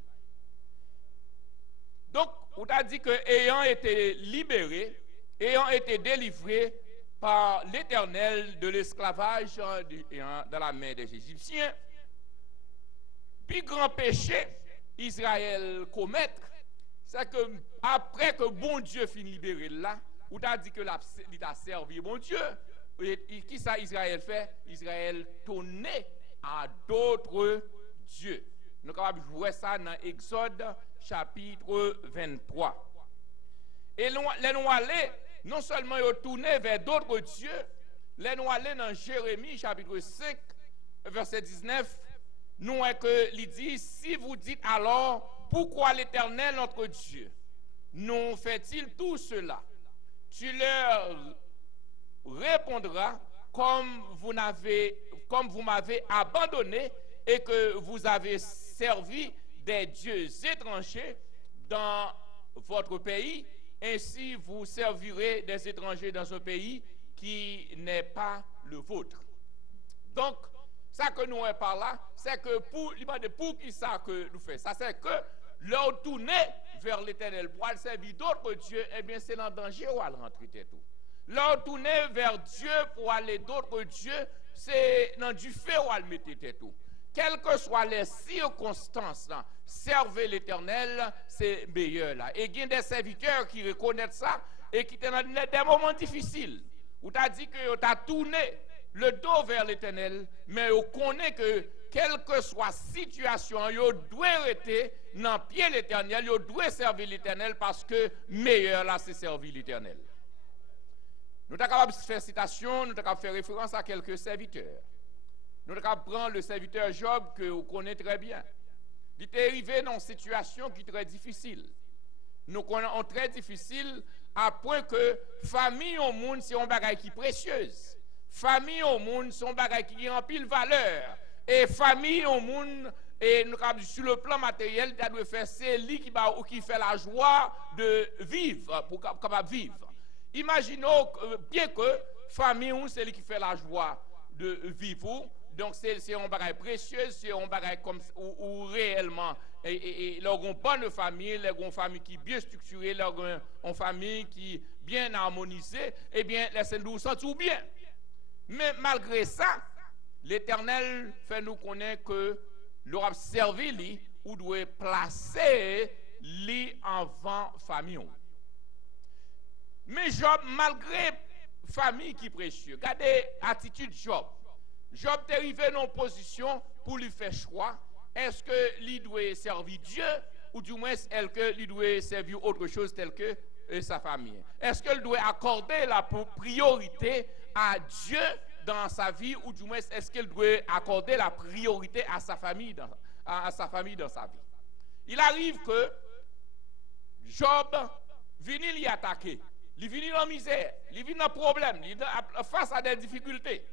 Donc, on a dit que ayant été libéré, ayant été délivré par l'Éternel de l'esclavage dans la main des Égyptiens, puis grand péché Israël commettre, c'est que après que bon Dieu finit libéré là, ou t'as dit que il a servi bon Dieu, et qui ça Israël fait? Israël tournait à d'autres dieux. Nous sommes capables de jouer ça dans Exode chapitre 23. Et les nous aller, non seulement ils tourné vers d'autres dieux, les nous aller dans Jérémie chapitre 5, verset 19, nous est que il dit, si vous dites alors, pourquoi l'Éternel notre Dieu nous fait-il tout cela? Tu leur répondras, comme vous m'avez abandonné et que vous avez servi des dieux étrangers dans votre pays, ainsi vous servirez des étrangers dans un pays qui n'est pas le vôtre. Donc, ça que nous avons par là, c'est que pour qui ça que nous faisons? Ça c'est que leur tourner vers l'Éternel pour aller servir d'autres dieux, eh bien c'est dans le danger où elle rentre tout. Leur tourner vers Dieu pour aller d'autres dieux, c'est dans du feu où elle mettait tout. Quelles que soient les circonstances, là, servez l'Éternel, c'est meilleur là. Et il y a des serviteurs qui reconnaissent ça et qui sont dans des moments difficiles. Où tu as dit que tu as tourné le dos vers l'Éternel, mais on connaît que quelle que soit la situation, on doit rester dans le pied de l'Éternel, on doit servir l'Éternel parce que meilleur là c'est servir l'Éternel. Nous sommes capables de faire citation, nous sommes capables de faire référence à quelques serviteurs. Nous sommes capables de prendre le serviteur Job que vous connaissez très bien. Il est arrivé dans une situation qui est très difficile. Nous connaissons très difficile à point que famille au monde c'est un bagage qui est précieuse. Famille au monde c'est un bagage qui a en pile valeur. Et famille au monde, et nous sur le plan matériel, tu dois faire c'est lui qui fait la joie de vivre, pour capable vivre. Imaginons bien que famille c'est lui qui fait la joie de vivre. Donc c'est un bagage précieux, c'est un bagage comme où réellement et leur une bonne famille, leur une famille qui est bien structurée, leur une famille qui est bien harmonisée, eh bien laissez-nous sentir bien. Mais malgré ça, l'Éternel fait nous connaître que l'aura servi lui ou doit placer lui avant famille. Mais Job, malgré famille qui est précieux, regardez l'attitude Job. Job est arrivé dans une position pour lui faire choix. Est-ce que lui doit servir Dieu ou du moins est-ce que lui doit servir autre chose tel que sa famille? Est-ce qu'elle doit accorder la priorité à Dieu dans sa vie ou du moins est-ce qu'elle doit accorder la priorité à sa famille dans sa vie? Il arrive que Job vient l'y attaquer, il vient en misère, il vient en problème, il face à des difficultés.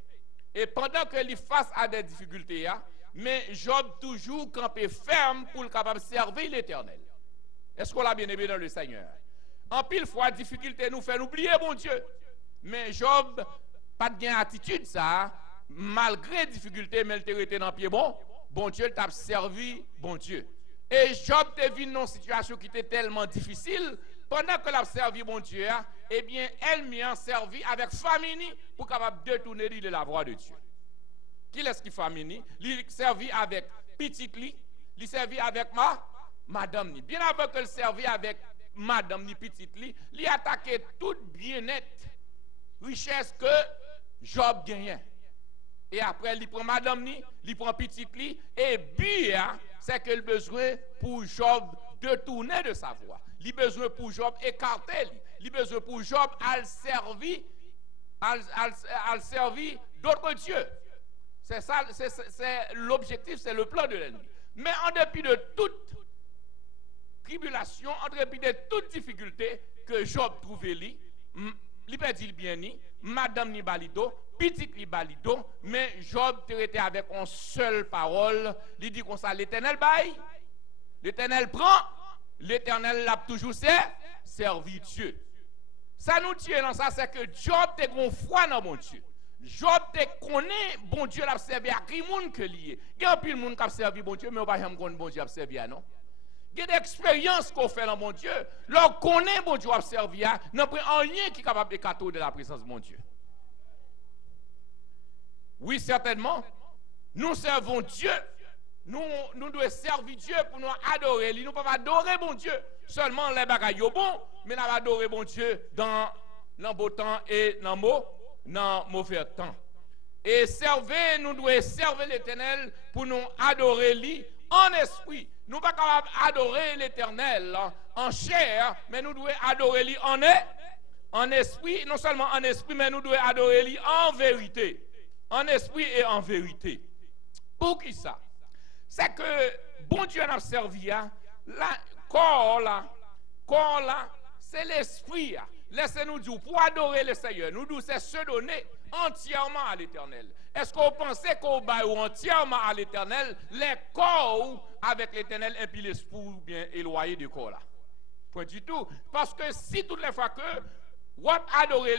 Et pendant que il face à des difficultés, mais Job toujours campé ferme pour le capable de servir l'Éternel. Est-ce qu'on l'a bien aimé dans le Seigneur? En pile fois, difficulté nous fait oublier mon Dieu. Mais Job, pas de attitude ça, malgré difficulté, mais il était dans le pied bon Dieu t'a servi, bon Dieu. Et Job te vu dans une situation qui était tellement difficile, pendant que l'a servi bon Dieu, eh bien, elle m'y a servi avec famille pour capable détourner de la voie de Dieu. Qui est-ce qui famille? Il servi avec petit li, il servi avec madame ni. Bien avant que le servi avec madame ni petit li, il attaquait toute bien-être, richesse que Job gagnait. Et après, il prend madame ni, il prend petit li, et bien, c'est que le besoin pour Job de tourner de sa voie. Il besoin pour Job écarter, il besoin pour Job à servir d'autres dieux. C'est ça, c'est l'objectif, c'est le plan de l'ennemi. Mais en dépit de toute tribulation, en dépit de toute difficulté que Job trouvait lui, il perdit le bien ni, madame ni balido, petit ni balido, mais Job était avec une seule parole, il dit comme ça, l'Éternel baille, l'Éternel prend, l'Éternel l'a toujours servi Dieu. Ça nous tient dans ça, c'est que Job te gon foi dans mon Dieu. Job te connaît bon Dieu l'a servi à qui monde que lié. Il y a un peu de monde qui a servi bon Dieu, mais on pas jamais connaît bon Dieu a servi non. Il y a des expériences qu'on fait dans mon Dieu, leur connaît bon Dieu a servi à, n'a pas rien qui est capable de cadeau de la présence de mon Dieu. Oui, certainement, nous servons Dieu. Nous devons servir Dieu pour nous adorer. Nous ne pouvons pas adorer bon Dieu seulement les bagailles bon, mais nous devons adorer bon Dieu dans le beau temps et dans le mauvais temps. Et nous devons servir l'Éternel pour nous adorer lui en esprit. Nous ne pouvons pas adorer l'Éternel en chair, mais nous devons adorer lui en esprit, non seulement en esprit, mais nous devons adorer lui en vérité. En esprit et en vérité. Pour qui ça? C'est que bon Dieu n'a servi à la corps là, c'est l'esprit. Laissez-nous dire, pour adorer le Seigneur, nous devons se donner entièrement à l'Éternel. Est-ce qu'on pensait qu'on va entièrement à l'Éternel, les corps avec l'Éternel et puis l'esprit bien éloigné du corps là? Point du tout. Parce que si toutes les fois que vous adorez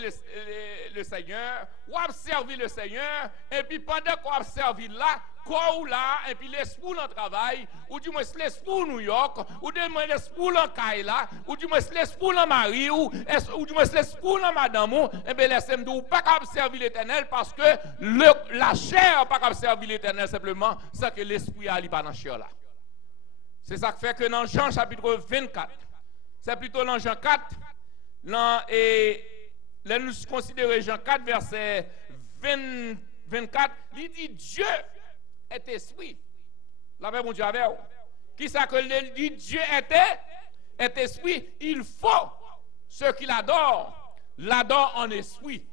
le Seigneur, vous servi le Seigneur, et puis pendant qu'on a servi là, corps là, et puis l'esprit dans le travail, ou du moins l'esprit New York, ou du moins l'esprit dans Kaila, ou du moins l'esprit dans Marie, ou du moins l'esprit dans Madame, et bien laissez-moi pas capable de servir l'Éternel parce que la chair pas capable de servir l'Éternel simplement, c'est que l'esprit a pas dans la chair là. C'est ça qui fait que dans Jean chapitre 24, c'est plutôt dans Jean 4, et là nous considérons Jean 4 verset 24, il dit Dieu est esprit. La paix mon Dieu avec vous. Qui ça que dit Dieu est esprit, il faut ceux qui l'adorent en esprit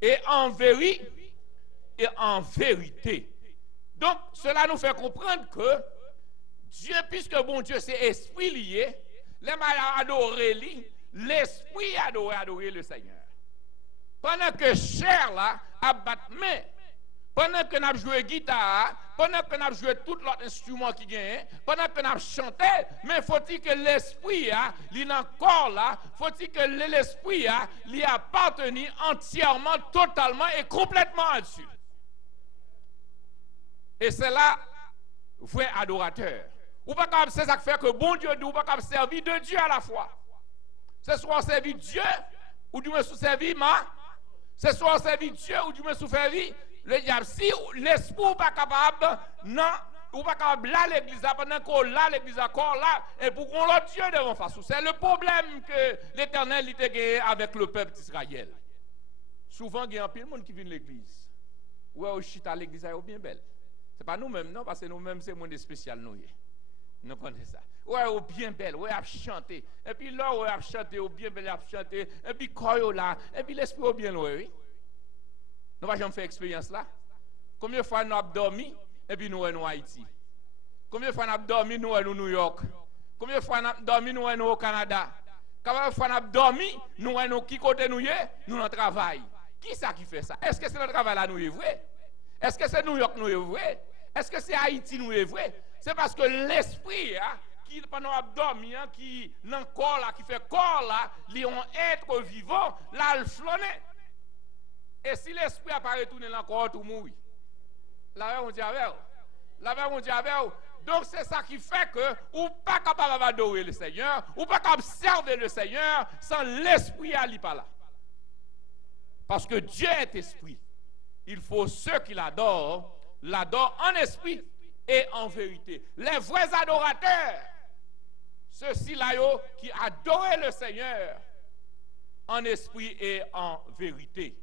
et en vérité et en vérité. Donc cela nous fait comprendre que Dieu, puisque bon Dieu c'est esprit lié, les malades adorent lui, l'esprit adorer le Seigneur. Pendant que chair là abat main, pendant que nous jouons guitare, pendant que nous jouons tout l'autre instrument qui gagne, pendant que nous chantons, mais faut-il que l'esprit il dans corps là, faut-il que l'esprit lui appartenu entièrement, totalement et complètement à dessus. Et c'est là vrai adorateur. Ou pas comme c'est ça qui fait que bon Dieu dit ou pas comme servir de Dieu à la fois. C'est soit servir Dieu ou du moins servir c'est soit servir Dieu ou du moins servir le diable. Si l'esprit n'est pas capable, non, ou pas capable là l'église, pendant qu'on là l'église encore là, et pour qu'on l'autre Dieu devant face. C'est le problème que l'Éternel a gagné avec le peuple d'Israël. Souvent, il y a un peu de monde qui vient de l'église. Ouais, au chita l'église est bien belle. C'est pas nous-mêmes, non, parce que nous-mêmes, c'est monde spécial, nous. Nous connaissons ça. Ouais, au bien belle, ouais, à chanter. Et puis là, ouais, à chanter, au bien belle, à chanter. Et puis, quand là, et puis l'esprit au bien loin, oui. Nous n'avons jamais fait expérience là. Combien de fois nous avons dormi, et puis nous sommes en Haïti? Combien de fois nous avons dormi, nous sommes au New York? Combien de fois nous avons dormi, nous sommes au Canada? Combien de fois nous avons dormi, nous sommes qui côté nous sommes? Nous sommes travail. Qui ça qui fait ça? Est-ce que c'est notre travail là, nous est vrai? Est-ce que c'est New York, nous est vrai? Est-ce que c'est Haïti, nous est vrai? C'est parce que l'esprit, qui pendant abdomen, qui dans le corps là, qui fait corps là, li ont être vivant, là le flonne. Et si l'esprit apparaît tourner dans le corps, tout mourir. Là on dit avec. Là on dit avec. Donc c'est ça qui fait que ou pas capable d'adorer le Seigneur, ou pas capable de servir le Seigneur sans l'esprit à lui pas là. Parce que Dieu est esprit. Il faut ceux qui l'adorent en esprit et en vérité. Les vrais adorateurs, ceux-ci-là qui adorent le Seigneur en esprit et en vérité.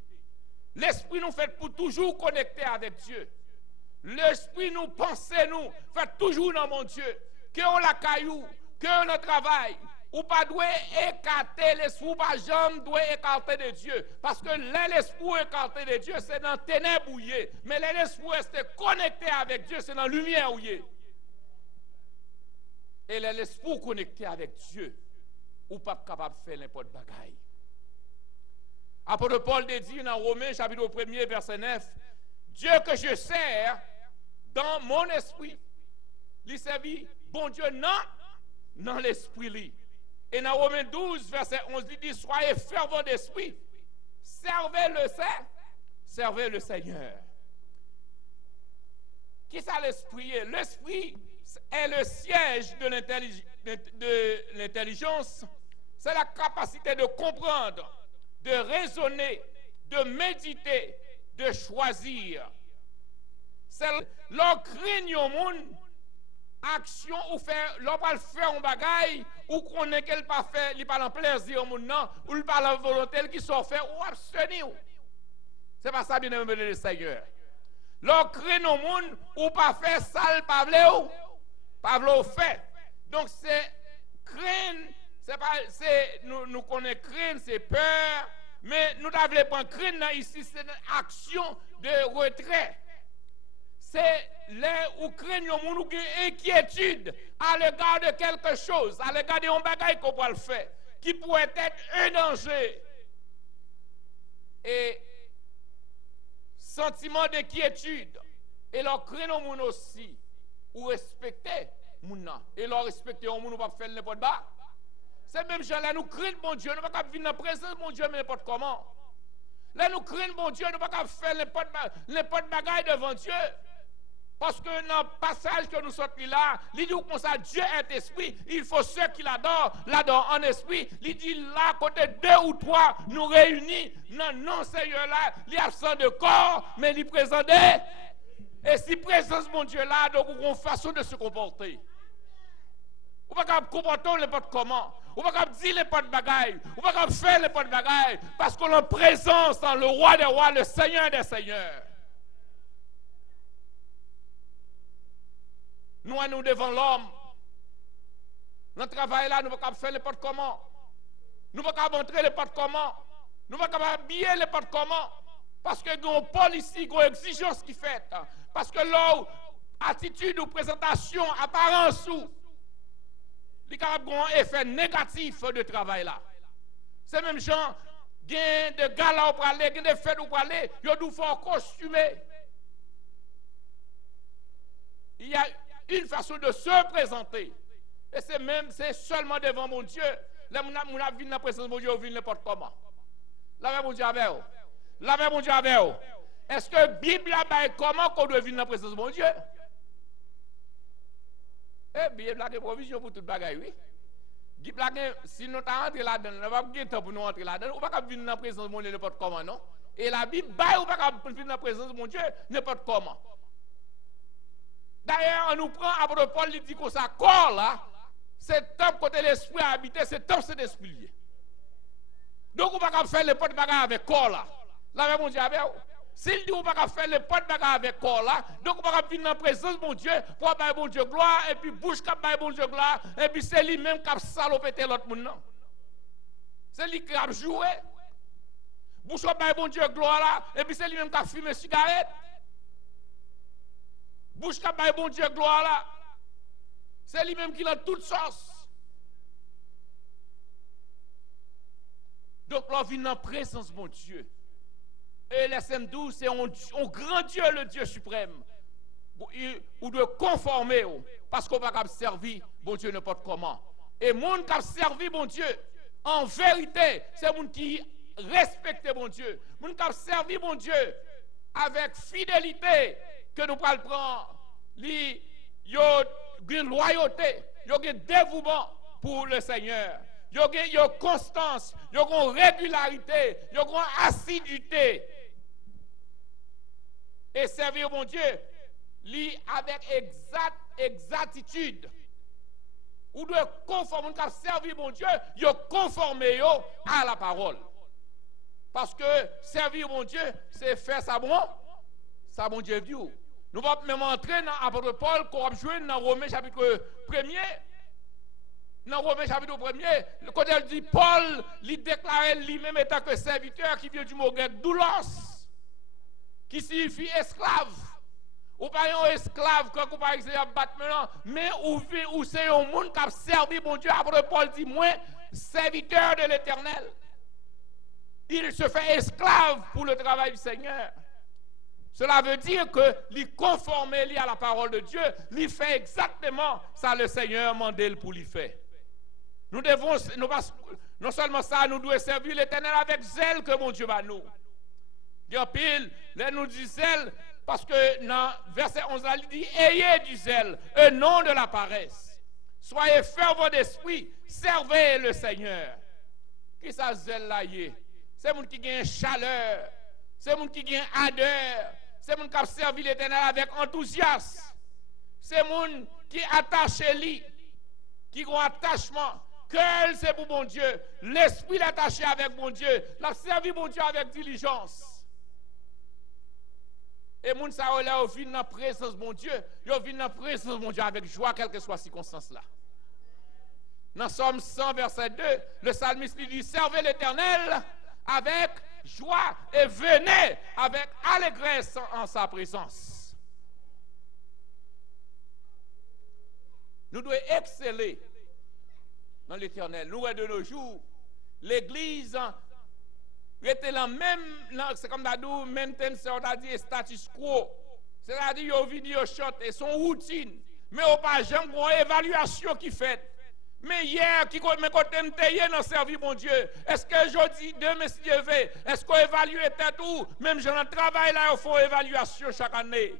L'esprit nous fait pour toujours connecter avec Dieu. L'esprit nous pense, nous fait toujours dans mon Dieu. Que on la caillou, que on le travail. Ou pas doit écarter l'esprit, ou pas jamais doit écarter de Dieu. Parce que l'esprit écarté de Dieu, c'est dans ténèbres ouillé. Mais l'esprit reste connecté avec Dieu, c'est dans lumière ouillé. Et l'esprit connecté avec Dieu, ou pas capable de faire n'importe bagaille. Apôtre Paul dit dans Romains chapitre 1er verset 9, Dieu que je sers dans mon esprit, lui servit bon Dieu dans l'esprit lui. Et dans Romains 12, verset 11, il dit, soyez fervents d'esprit, servez le Seigneur. Qui ça l'esprit est? L'esprit est le siège de l'intelligence. C'est la capacité de comprendre, de raisonner, de méditer, de choisir. C'est l'ocraigne au monde. Action ou faire l'on va faire un bagaille ou qu'on est qu'elle pas faire il pas en plaisir au monde non ou il pas la volonté qui sont fait ou abstenir c'est pas ça bien aimé le Seigneur l'on crée au monde ou pas faire ça pas vle fait donc c'est craindre Nous connaissons crainte, c'est peur, mais nous devons prendre crainte ici, c'est une action de retrait. C'est là où craignons nous une inquiétude à l'égard de quelque chose, à l'égard d'un bagage qu'on peut le faire, qui pourrait être un danger. Et sentiment d'inquiétude, et leur craignons nous aussi, ou respecter nous, et leur respecter nous, nous pas faire n'importe quoi. C'est même gens là nous craignons mon Dieu, nous ne pouvons pas venir dans la présence de mon Dieu n'importe comment. Là nous craignons mon Dieu, nous ne pouvons pas faire n'importe bagaille devant Dieu. Parce que dans le passage que nous sortons là, il dit comme ça, Dieu est esprit, il faut ceux qui l'adorent en esprit. Il dit là, côté 2 ou 3, nous réunis, non Seigneur là, il est absent de corps, mais il est présent de. Et si présence mon Dieu là, donc on a une façon de se comporter. On ne peut pas comporter n'importe comment. On ne peut pas dire n'importe bagaille. On ne peut pas faire n'importe bagaille. Parce qu'on est en présence dans le roi des rois, le Seigneur des seigneurs. Nous devant l'homme. Dans le travail là, nous ne pouvons pas faire n'importe comment. Nous ne pouvons pas montrer n'importe comment. Nous ne pouvons pas habiller n'importe comment. Parce que nous avons une policy, une exigence qui fait. Parce que leur attitude ou présentation, apparence ou, il y a un effet négatif de travail là. C'est même gens, il y a des galas pour aller, il y a des fêtes pour aller, il y a des fois costumés. Il y a une façon de se présenter. Et c'est seulement devant mon Dieu. Là, on a vu dans la présence de mon Dieu, on vit n'importe comment. Là, même mon Dieu avec vous. Là, même mon Dieu avec vous. Est-ce que la Bible a dit comment qu'on doit vivre dans la présence de mon Dieu? La Bible a des provisions pour toute bagaille, oui. Si nous t'avons entré là-dedans, nous n'avons pas de temps pour nous entrer là-dedans, on ne peut pas vivre dans la présence de mon Dieu n'importe comment, non? Et la Bible, on ne peut pas vivre dans la présence de mon Dieu n'importe comment. D'ailleurs, on nous prend, après Paul, il dit que ça corps là, c'est temps côté l'esprit a habité, c'est temps cet esprit. Donc, on ne peut pas faire les potes bagarre avec corps là. Là, même mon Dieu, avec vous. S'il dit qu'on ne peut pas faire les potes bagarre avec corps là, donc on ne peut pas venir dans la présence de mon Dieu pour avoir bon Dieu gloire, et puis bouche qui a bon Dieu gloire, et puis c'est lui-même qui a salopé l'autre monde. C'est lui qui a joué. Bouche qui a bon Dieu gloire là, et puis c'est lui-même qui a fumé cigarette. Bouche qui a bon Dieu gloire là, c'est lui-même qui a toute sauce. Donc là, on vient dans la présence de mon Dieu. Et laissez-moi dire, c'est un grand Dieu, le Dieu suprême. Ou de conformer, parce qu'on va servir bon Dieu n'importe comment. Et monde qui a servi bon Dieu, en vérité, c'est monde qui respecte bon Dieu. Monde qui a servi bon Dieu avec fidélité, que nous pouvons prendre. Il y a une loyauté, il y a un dévouement pour le Seigneur. Il y a une constance, il y a une régularité, il y a une assiduité. Et servir mon Dieu, lui avec exactitude. Ou de conformer, quand servir mon Dieu, il conformer à la parole. Parce que servir mon Dieu, c'est faire ça bon Dieu dit. Nous allons même entrer dans l'apôtre Paul, qu'on va jouer dans Romains chapitre 1er. Dans Romains chapitre 1er, quand elle dit Paul, il déclare lui-même étant que serviteur qui vient du mot grec doulos, qui signifie esclave. Ou pas un esclave, quand vous parlez de battement, mais ou c'est un monde qui a servi mon Dieu. Après Paul dit, moi, serviteur de l'Éternel. Il se fait esclave pour le travail du Seigneur. Cela veut dire que lui conformer à la parole de Dieu, lui fait exactement ça le Seigneur mandé pour lui faire. Nous devons, non seulement ça, nous devons servir l'Éternel avec zèle que mon Dieu va nous. Il y a pile, là nous dit zèle, parce que dans verset 11, il dit ayez du zèle, et non de la paresse. Soyez fervents d'esprit, servez le Seigneur. Qui ça zèle là y est? C'est monde qui gagne chaleur, c'est monde qui gagne ardeur, c'est monde qui a servi l'Éternel avec enthousiasme. C'est monde qui attache lui, qui a un attachement. Cœur c'est pour mon Dieu, l'esprit l'attaché avec mon Dieu, l'a servi mon Dieu avec diligence. Et moun sa ou là, ils viennent dans la présence de mon Dieu. Ils viennent dans la présence de mon Dieu avec joie, quelle que soit la circonstance là. Dans Somme 100, verset 2, le psalmiste lui dit, servez l'Éternel avec joie et venez avec allégresse en sa présence. Nous devons exceller dans l'Éternel. Nous, de nos jours, l'Église était la même, c'est comme nous maintenir c'est-à-dire status quo. C'est-à-dire yo vidéo shot et son routine. Mais au pas jamais une évaluation qui fait. Mais hier, qui me côté m'teye dans servir mon Dieu. Est-ce que jeudi, demain si Dieu veut, est-ce qu'on évalue tête ou même j'ai un travail là, il faut évaluation chaque année.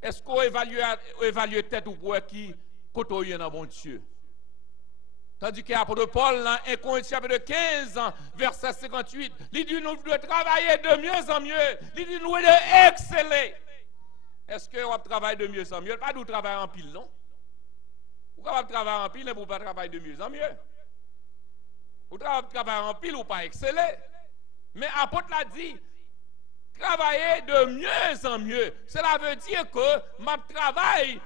Est-ce qu'on évalue tête ou pour qui côtoyer dans mon Dieu? Tandis que l'apôtre Paul, dans 1 Corinthiens chapitre 15, verset 58, il dit nous devons travailler de mieux en mieux. Il dit nous devons exceller. Est-ce que on travaille de mieux en mieux? Pas nous travailler en pile, non? Vous pouvez travailler en pile, mais vous ne pouvez pas travailler de mieux en mieux. Vous pouvez travailler en pile ou pas exceller. Mais l'apôtre l'a dit, travailler de mieux en mieux. Cela veut dire que ma travail,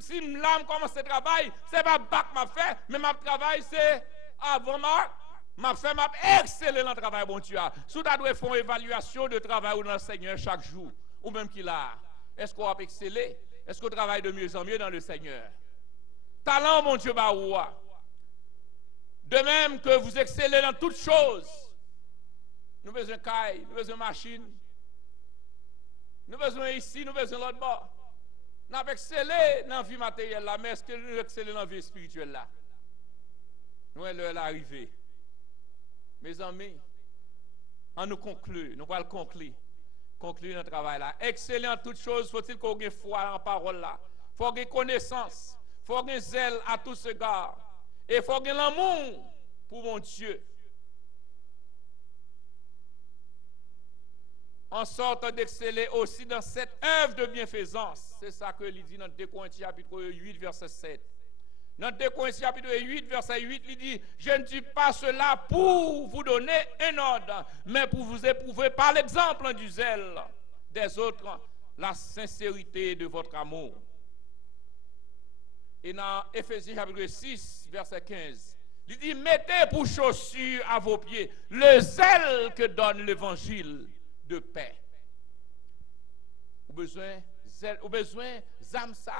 si je commence à travailler, ce n'est pas bac m'a fait, mais ma travail c'est avant m'a fait exceller dans le travail bon Dieu. Si vous devez faire une évaluation de travail dans le Seigneur chaque jour, ou même qu'il a, est-ce qu'on va exceller? Est-ce qu'on travaille de mieux en mieux dans le Seigneur? Talent mon Dieu baoua. De même que vous excellez dans toutes choses. Nous avons besoin de caille, nous avons besoin de machine. Nous avons besoin ici, nous avons besoin de l'autre bord. Nous avons excellé dans la vie matérielle là, mais est-ce que nous excellons dans la vie spirituelle là? Nous allons l'arrivée. Mes amis, on nous conclut, nous allons conclure notre travail là. Exceller en toutes choses, faut-il qu'on ait foi en parole là. Il faut qu'on ait connaissance, il faut qu'on ait zèle à tous égards. Et il faut qu'on ait l'amour pour mon Dieu. En sorte d'exceller aussi dans cette œuvre de bienfaisance. C'est ça que il dit dans 2 Corinthiens chapitre 8, verset 7. Dans 2 Corinthiens chapitre 8, verset 8, il dit, je ne dis pas cela pour vous donner un ordre, mais pour vous éprouver par l'exemple du zèle des autres, la sincérité de votre amour. Et dans Éphésiens chapitre 6, verset 15, il dit, mettez pour chaussure à vos pieds le zèle que donne l'évangile de paix. Ou besoin d'âme ça.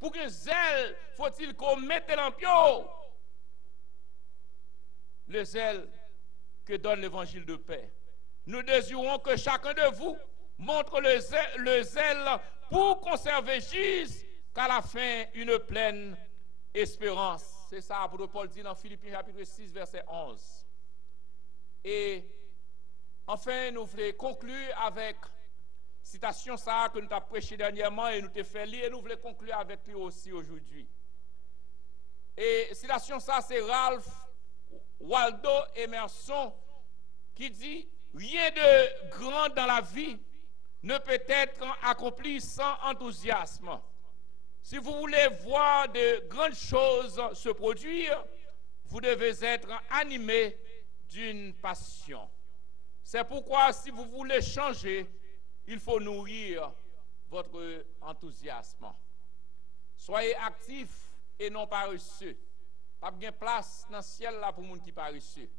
Pour que zèle, faut-il qu'on mette l'empio. Le zèle que donne l'évangile de paix. Nous désirons que chacun de vous montre le zèle pour conserver jusqu'à la fin une pleine espérance. C'est ça, l'apôtre Paul dit dans Philippiens chapitre 6, verset 11. Et enfin, nous voulons conclure avec citation ça que nous avons prêché dernièrement et nous avons fait lire et nous voulons conclure avec lui aussi aujourd'hui. Et citation ça, c'est Ralph Waldo Emerson qui dit « Rien de grand dans la vie ne peut être accompli sans enthousiasme. Si vous voulez voir de grandes choses se produire, vous devez être animé d'une passion. C'est pourquoi si vous voulez changer, il faut nourrir votre enthousiasme. Soyez actifs et non paresseux. Pas bien place dans le ciel là pour les gens qui paresseux.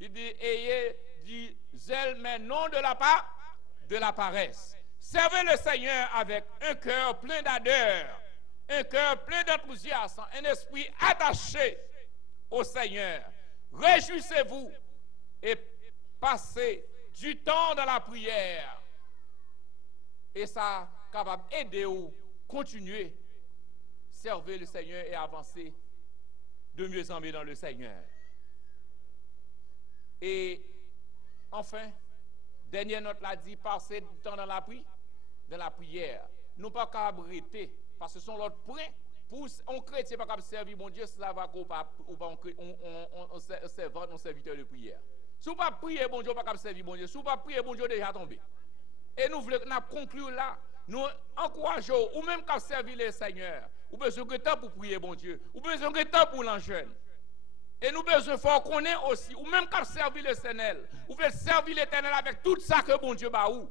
Il dit ayez du zèle mais non de la paresse. Servez le Seigneur avec un cœur plein d'ardeur, un cœur plein d'enthousiasme, un esprit attaché au Seigneur. Réjouissez-vous et passez du temps dans la prière. Et ça capable d'aider ou continuer servir le Seigneur et avancer de mieux en mieux dans le Seigneur. Et enfin, dernière note l'a dit, passer du temps dans la prière. Nous pas qu'à arrêter parce que ce sont l'autre point pour un chrétien pas capable servir mon Dieu, ça va qu'on pas on serviteur de prière. Si vous pas prier bon Dieu pas capable servir bon Dieu, si vous pas prier bon Dieu déjà tombé. Et nous voulons conclure là, nous encourageons ou même qu'à servir le Seigneur, ou besoin de temps pour prier bon Dieu, ou besoin de temps pour l'enjeune. Et nous besoin fort qu'on ait aussi, ou même qu'à servir le Seigneur, ou veut servir l'Éternel avec tout ça que bon Dieu ba ou.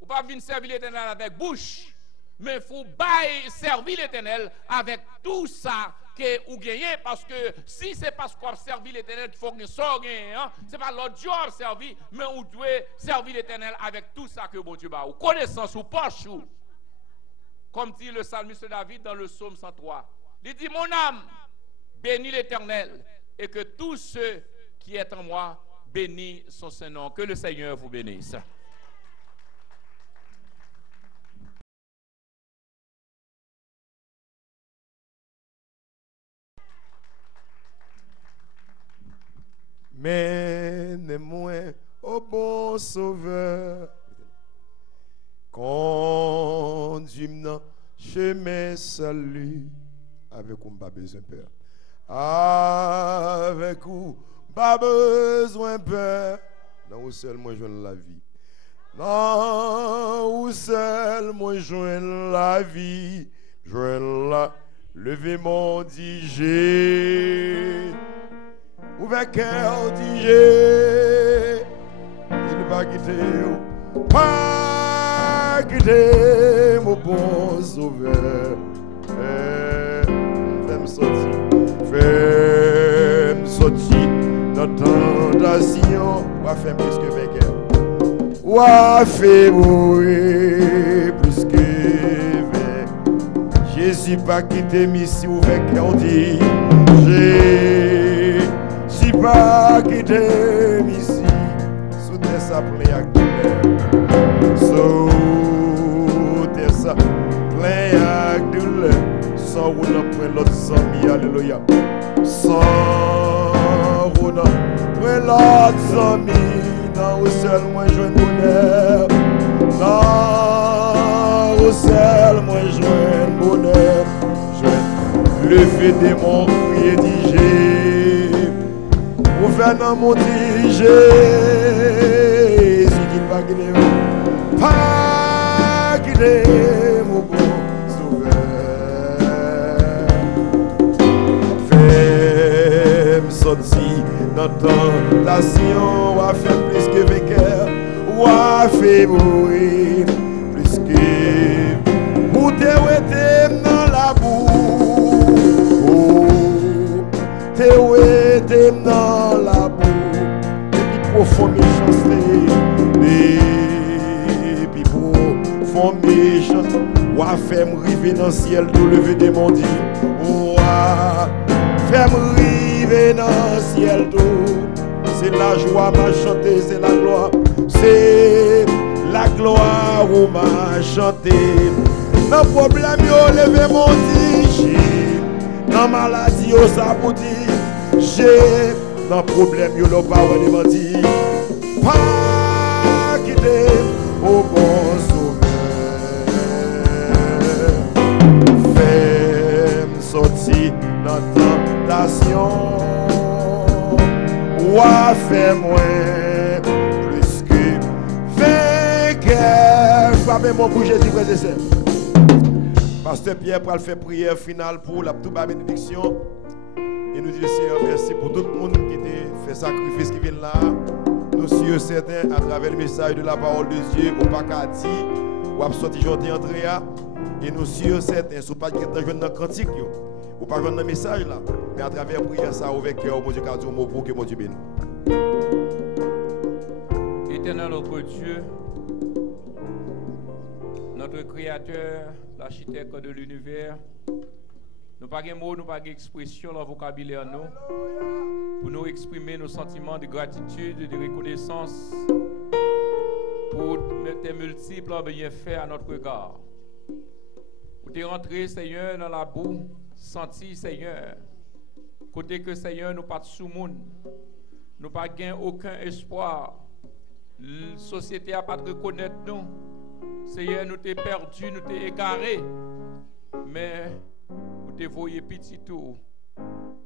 Ou pas venir servir l'Éternel avec bouche, Mais il faut bailler, servir l'Éternel avec tout ça que vous gagnez, parce que si c'est parce qu'on a servi l'Éternel qu'il faut que nous gagner, hein? C'est pas l'autre Dieu a servi, mais vous devez servir l'Éternel avec tout ça que bon Dieu a. Ou connaissance, ou poche, comme dit le psalmiste David dans le psaume 103. Il dit, mon âme, bénis l'Éternel, et que tous ceux qui est en moi bénissent son Saint-Nom. Que le Seigneur vous bénisse. Mène-moi au bon sauveur, conduis-moi chemin salut, avec ou pas besoin peur, avec ou pas besoin peur, dans où seul moi joindre la vie, dans où seul moi joindre la vie, joindre la, levez mon digé. Ouvert cœur digé, il ne va quitter mon bon sauveur. Fais-moi sortir dans tentation, ou à faire plus que vainqueur, ou à faire mourir plus que vainqueur. Jésus pas quitté ici, ouvert cœur digé. Si pas quitter ici, sous tes saplés à douleur, sous tes saplés à douleur, sans rouler après l'autre ami, alléluia, sans rouler après l'autre ami, non, au seul moi je bonheur, non, au seul moi je bonheur, je lever des monts, prier digé. Ouvert dans mon Jésus qui pas quitter mon bon sauveur. Fais-moi sortir dans tentation, ou à faire plus que vainqueur, ou à faire mourir plus que pour te ouéter dans la boue, te ouéter dans la boue, depuis profond méchanceté, depuis profond méchanceté, ou à faire m'river dans le ciel, tout lever des mondis, ou à faire m'river dans le ciel, tout, c'est la joie m'a chanté, c'est la gloire où m'a chanté, dans le problème yo levé mon dit, dans maladie yo sabouti, j'ai dans problème yo le parole de menti, pas quitter au bon sauveur, fais-moi sortir dans tentation, ou à faire moins plus que vainqueur. Frappez-moi pour Jésus, frères et sœurs. Pasteur Pierre pour faire prière finale pour la toute bénédiction. Et nous disons Seigneur, merci pour tout le monde qui a fait sacrifice qui vient là. Nous sommes certains à travers le message de la parole de Dieu, au pas qu'à dire, ou à sortir aujourd'hui Andrea. Et nous sommes certains, si vous pas jouer dans le cantique, ou pas jouer dans le message là, mais à travers la prière, ça ouvre cœur, mon Dieu, car Dieu mot pour que mon Dieu bénisse. Éternel notre Dieu, notre Créateur, l'architecte de l'univers, nous n'avons pas de mots, nous n'avons pas d'expression dans le vocabulaire nous, pour nous exprimer nos sentiments de gratitude et de reconnaissance pour tes multiples bienfaits à notre regard. Pour te rentrer, Seigneur, dans la boue, sentir, Seigneur, côté que, Seigneur, nous pas de sous-monde, nous pas gain aucun espoir. La société n'a pas de reconnaître nous. Seigneur, nous t'es perdu, nous t'es égaré. Mais nous t'es voyé petit tout,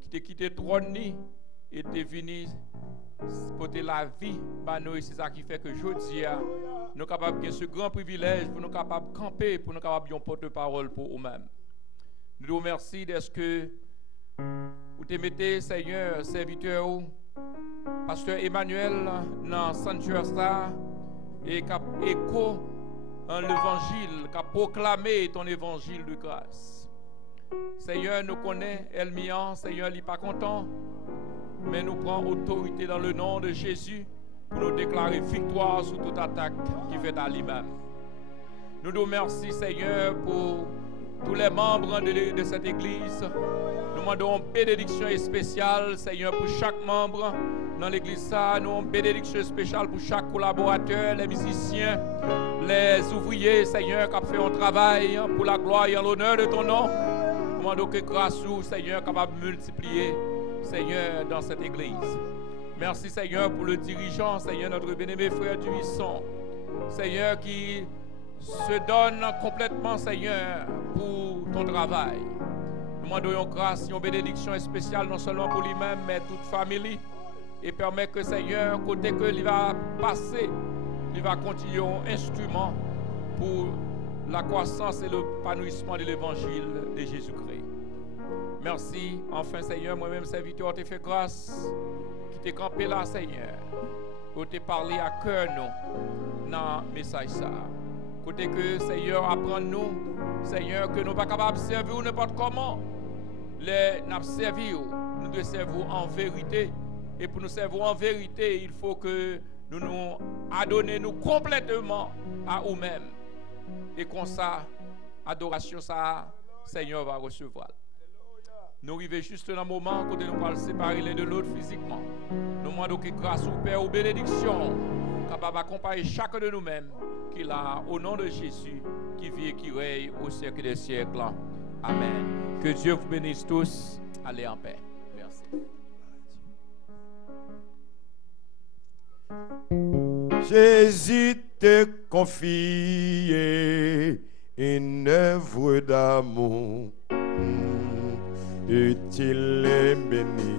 qui t'es quitté trône et t'es venu côté la vie. Bah nous, c'est ça qui fait que aujourd'hui, nous sommes capables de ce grand privilège pour nous capables de camper, pour nous capables de porte-parole pour nous-mêmes. Nous te remercions d'être que vous te mettez, Seigneur, serviteur, Pasteur Emmanuel, dans le sanctuaire et cap écho en l'évangile, qui a proclamé ton évangile de grâce. Seigneur, nous connaît Elmian, Seigneur, il n'est pas content, mais nous prenons autorité dans le nom de Jésus pour nous déclarer victoire sur toute attaque qui fait à lui-même. Nous nous remercions, Seigneur, pour tous les membres de cette église. Nous demandons une bénédiction spéciale, Seigneur, pour chaque membre dans l'église. Nous avons une bénédiction spéciale pour chaque collaborateur, les musiciens, les ouvriers, Seigneur, qui ont fait un travail pour la gloire et l'honneur de ton nom. Nous demandons que grâce à vous, Seigneur, capable de multiplier, Seigneur, dans cette église. Merci, Seigneur, pour le dirigeant, Seigneur, notre bien-aimé frère Duisson, Seigneur, qui se donne complètement, Seigneur, pour ton travail. Nous demandons grâce et une bénédiction spéciale, non seulement pour lui-même, mais toute famille. Et permet que, Seigneur, côté que il va passer, il va continuer un instrument pour la croissance et l'épanouissement de l'évangile de Jésus-Christ. Merci. Enfin, Seigneur, moi-même, serviteur, t'ai fait grâce, qui t'ai campé là, Seigneur, pour te parler à cœur, nous, dans le message ça. Côté que, Seigneur, apprends-nous, Seigneur, que nous ne sommes pas capables de servir n'importe comment. Nous servir, nous devons servir en vérité. Et pour nous servir en vérité, il faut que nous nous adonnons complètement à nous-mêmes. Et comme ça, adoration, ça, Seigneur va recevoir. Nous arrivons juste dans un moment où nous allons séparer l'un de l'autre physiquement. Nous demandons que grâce au Père, aux bénédictions, capable d'accompagner chacun de nous-mêmes, qu'il a au nom de Jésus, qui vit et qui règne au siècle des siècles. Amen. Que Dieu vous bénisse tous. Allez en paix. Merci. Jésus te confie une œuvre d'amour, utile et béni,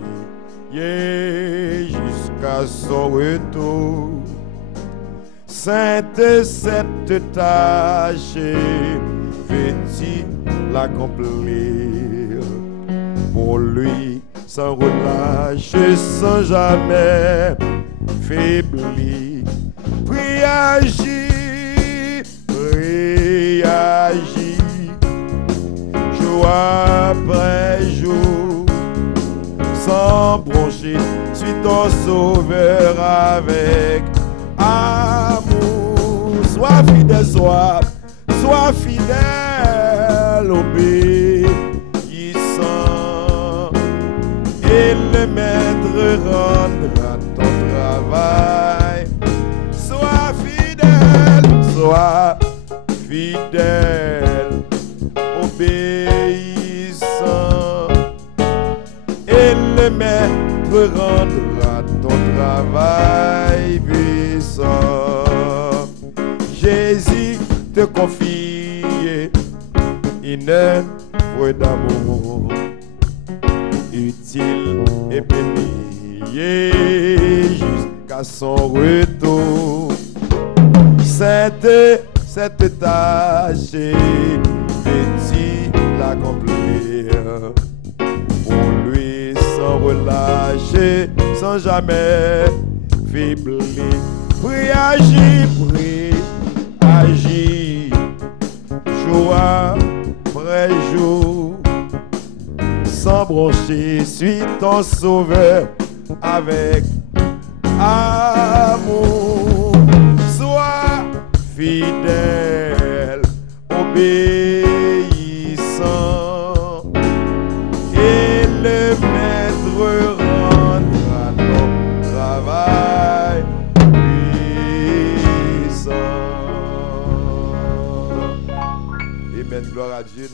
jusqu'à son retour. Sainte cette tâche, veux-tu l'accomplir pour lui sans relâche, sans jamais faiblir. Prie, agis, jour après jour, sans broncher, suis ton sauveur avec amour. Sois fidèle, sois fidèle, obéissant, et le maître rendra ton travail. Sois fidèle, obéissant, et le maître rendra ton travail puissant. Jésus te confie une œuvre d'amour, utile et béni, jusqu'à son retour. Cette tâche, veux-tu l'accomplir pour lui sans relâcher, sans jamais faiblir. Prie, agis, jour après jour, sans broncher, suis ton sauveur avec amour. Sois fidèle, obéissant, et le maître rendra ton travail puissant. Amen, gloire à Dieu.